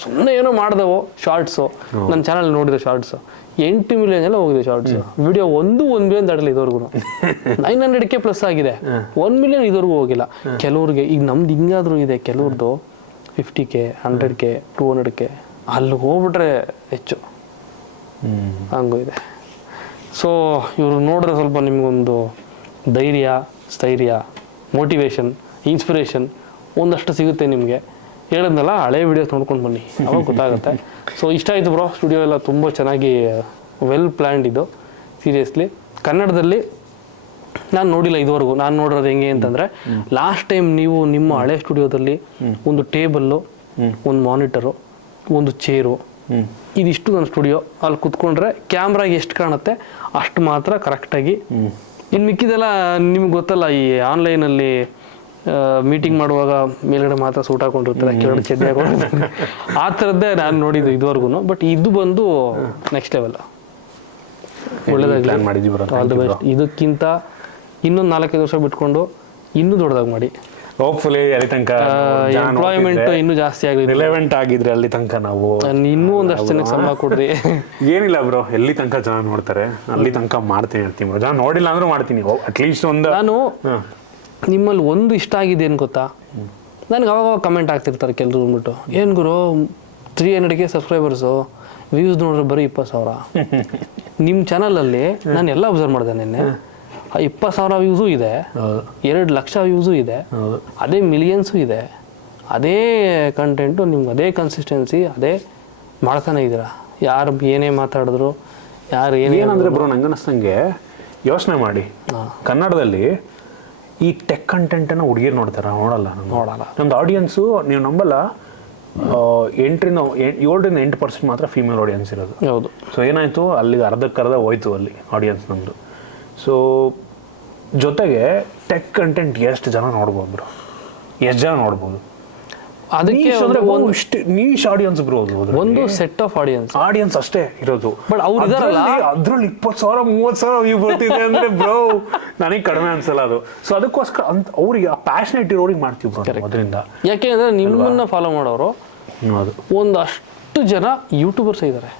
ಸುಮ್ಮನೆ ಏನೋ ಮಾಡಿದೆವು. ಶಾರ್ಟ್ಸು ನನ್ನ ಚಾನಲ್ ನೋಡಿದೆ, ಶಾರ್ಟ್ಸು 8 million ಎಲ್ಲ ಹೋಗಿದೆ ಶಾರ್ಟ್ಸ್. ವಿಡಿಯೋ 1 million ದಾಟಲ್ಲ ಇದುವರೆಗೂ. 900K ಪ್ಲಸ್ ಆಗಿದೆ, 1 million ಇದುವರೆಗೂ ಹೋಗಿಲ್ಲ. ಕೆಲವ್ರಿಗೆ ಈಗ ನಮ್ದು ಹಿಂಗಾದ್ರೂ ಇದೆ, ಕೆಲವ್ರದ್ದು 50K 100K 200K ಅಲ್ಲಿ ಹೋಗ್ಬಿಟ್ರೆ ಹೆಚ್ಚು, ಹಂಗೂ ಇದೆ. ಸೊ ಇವರು ನೋಡಿದ್ರೆ ಸ್ವಲ್ಪ ನಿಮಗೊಂದು ಧೈರ್ಯ, ಸ್ಥೈರ್ಯ, ಮೋಟಿವೇಶನ್, ಇನ್ಸ್ಪಿರೇಷನ್ ಒಂದಷ್ಟು ಸಿಗುತ್ತೆ ನಿಮಗೆ. ಹೇಳಿದ್ನಲ್ಲ, ಹಳೆ ವಿಡಿಯೋಸ್ ನೋಡ್ಕೊಂಡು ಬನ್ನಿ, ಅವಾಗ ಗೊತ್ತಾಗುತ್ತೆ. ಸೊ ಇಷ್ಟ ಆಯಿತು ಬ್ರೋ, ಸ್ಟುಡಿಯೋ ಎಲ್ಲ ತುಂಬ ಚೆನ್ನಾಗಿ ವೆಲ್ ಪ್ಲ್ಯಾಂಡ್ ಇದು. ಸೀರಿಯಸ್ಲಿ ಕನ್ನಡದಲ್ಲಿ ನಾನು ನೋಡಿಲ್ಲ ಇದುವರೆಗೂ. ನಾನು ನೋಡಿರೋದು ಹೆಂಗೆ ಅಂತಂದರೆ, ಲಾಸ್ಟ್ ಟೈಮ್ ನೀವು ನಿಮ್ಮ ಹಳೆ ಸ್ಟುಡಿಯೋದಲ್ಲಿ ಒಂದು ಟೇಬಲ್ಲು, ಒಂದು ಮಾನಿಟರು, ಒಂದು ಚೇರು, ಇದಿಷ್ಟು ನನ್ನ ಸ್ಟುಡಿಯೋ. ಅಲ್ಲಿ ಕುತ್ಕೊಂಡ್ರೆ ಕ್ಯಾಮ್ರಾಗೆ ಎಷ್ಟು ಕಾಣುತ್ತೆ ಅಷ್ಟು ಮಾತ್ರ ಕರೆಕ್ಟಾಗಿ. ಇನ್ನು ಮಿಕ್ಕಿದೆಲ್ಲ ನಿಮ್ಗೆ ಗೊತ್ತಲ್ಲ, ಈ ಆನ್ಲೈನಲ್ಲಿ ಮೀಟಿಂಗ್ ಮಾಡುವಾಗ ಮೇಲ್ಗಡೆ ಮಾತ್ರ ಸೂಟ್ ಹಾಕೊಂಡಿರ್ತಾರೆ, ಕೆಳಗಡೆ ಚಡ್ಡಿ ಹಾಕೊಂಡಿರ್ತಾರೆ, ಆ ಥರದ್ದೇ ನಾನು ನೋಡಿದ್ದು ಇದುವರೆಗೂ. ಬಟ್ ಇದು ಬಂದು ನೆಕ್ಸ್ಟ್ ಲೆವೆಲ್. ಒಳ್ಳೆದಾಗಿ ಆಲ್ ದ ಬೆಸ್ಟ್. ಇದಕ್ಕಿಂತ ಇನ್ನೊಂದು 4-5 ವರ್ಷ ಬಿಟ್ಕೊಂಡು ಇನ್ನೂ ದೊಡ್ಡದಾಗಿ ಮಾಡಿ. ಹೋಪ್ಫುಲಿ ಅಲ್ಲಿ ತನಕ ಎಂಪ್ಲಾಯ್ಮೆಂಟ್ ಇನ್ನೂ ಜಾಸ್ತಿ ಆಗಲಿ, ರಿಲೆವೆಂಟ್ ಆಗಿದ್ರೆ ಅಲ್ಲಿ ತನಕ ನಾವು ಇನ್ನೂ ಒಂದಷ್ಟು ಜನಕ್ಕೆ ಸಂಬಳ ಕೊಡ್ರಿ. ಏನಿಲ್ಲ ಬ್ರೋ, ಎಲ್ಲಿ ತನಕ ಜನ ನೋಡ್ತಾರೆ ಅಲ್ಲಿ ತನಕ ಮಾಡ್ತೀನಿ ಹೇಳ್ತೀನಿ ಬ್ರೋ. ಜನ ನೋಡಿಲ್ಲ ಅಂದ್ರೂ ಮಾಡ್ತೀನಿ ಅಟ್ಲೀಸ್ಟ್ ಒಂದು. ನಾನು ನಿಮ್ಮಲ್ಲಿ ಒಂದು ಇಷ್ಟ ಆಗಿದೆ ಏನು ಗೊತ್ತಾ, ನನಗೆ ಅವಾಗ ಕಮೆಂಟ್ ಆಗ್ತಿರ್ತಾರೆ ಕೆಲವರು ಬಂದ್ಬಿಟ್ಟು, ಏನು ಗುರು 300K ಸಬ್ಸ್ಕ್ರೈಬರ್ಸು, ವ್ಯೂಸ್ ನೋಡ್ರೆ ಬರೀ 20,000. ನಿಮ್ಮ ಚಾನಲಲ್ಲಿ ನಾನು ಎಲ್ಲ ಅಬ್ಸರ್ವ್ ಮಾಡಿದೆ ನಿನ್ನೆ, 20,000 ವ್ಯೂಸು ಇದೆ, 2 ಲಕ್ಷ ವ್ಯೂಸು ಇದೆ, ಅದೇ ಮಿಲಿಯನ್ಸು ಇದೆ, ಅದೇ ಕಂಟೆಂಟು, ನಿಮ್ಗೆ ಅದೇ ಕನ್ಸಿಸ್ಟೆನ್ಸಿ, ಅದೇ ಮಾಡ್ತಾನೆ ಇದ್ದೀರಾ. ಯಾರು ಏನೇ ಮಾತಾಡಿದ್ರು, ಯಾರು ಏನಂದ್ರೆ ಬ್ರೋ, ನಂಗೆ ಅನ್ನಿಸ್ತಂಗೆ ಯೋಚನೆ ಮಾಡಿ, ಕನ್ನಡದಲ್ಲಿ ಈ ಟೆಕ್ ಕಂಟೆಂಟನ್ನು ಹುಡುಗಿರು ನೋಡ್ತಾರ? ನೋಡಲ್ಲ. ನಮ್ದು ಆಡಿಯನ್ಸು ನೀವು ನಂಬಲ್ಲ, 7-8% ಮಾತ್ರ ಫೀಮೇಲ್ ಆಡಿಯನ್ಸ್ ಇರೋದು. ಹೌದು. ಸೊ ಏನಾಯಿತು, ಅಲ್ಲಿಗೆ ಅರ್ಧಕ್ಕರ್ಧ ಹೋಯ್ತು ಅಲ್ಲಿ ಆಡಿಯನ್ಸ್ ನಮ್ಮದು. ಸೊ ಜೊತೆಗೆ ಟೆಕ್ ಕಂಟೆಂಟ್ ಎಷ್ಟು ಜನ ನೋಡ್ಬೋದು ಬ್ರೋ, ಎಷ್ಟು ಜನ ನೋಡ್ಬೋದು? ಅದಕ್ಕೆ ನೀಶ್ ಆಡಿಯನ್ಸ್ ಬ್ರೋ, ಒಂದು ಸೆಟ್ ಆಫ್ ಆಡಿಯನ್ಸ್ ಅಷ್ಟೇ ಇರೋದು. ಬಟ್ ಅವ್ರು ಇದಾರಲ್ಲ, ಅದ್ರಲ್ಲಿ 20,000-30,000 ವ್ಯೂ ಬರ್ತಿದೆ ಅಂದ್ರೆ ಬ್ರೋ ನನಗೆ ಕಡಿಮೆ ಅನ್ಸಲ್ಲ ಅದು. ಸೊ ಅದಕ್ಕೋಸ್ಕರ ಅಂತ ಅವ್ರಿಗೆ ಆ ಪ್ಯಾಷನೇಟ್ ಇರೋರಿಗೆ ಮಾಡ್ತೀವಿ ಬ್ರೋ ಅದರಿಂದ. ಯಾಕೆ ಅಂದ್ರೆ ನಿಮ್ಮನ್ನ ಫಾಲೋ ಮಾಡೋರು ಒಂದಷ್ಟು ಜನ ಯೂಟ್ಯೂಬರ್ಸ್ ಇದ್ದಾರೆ.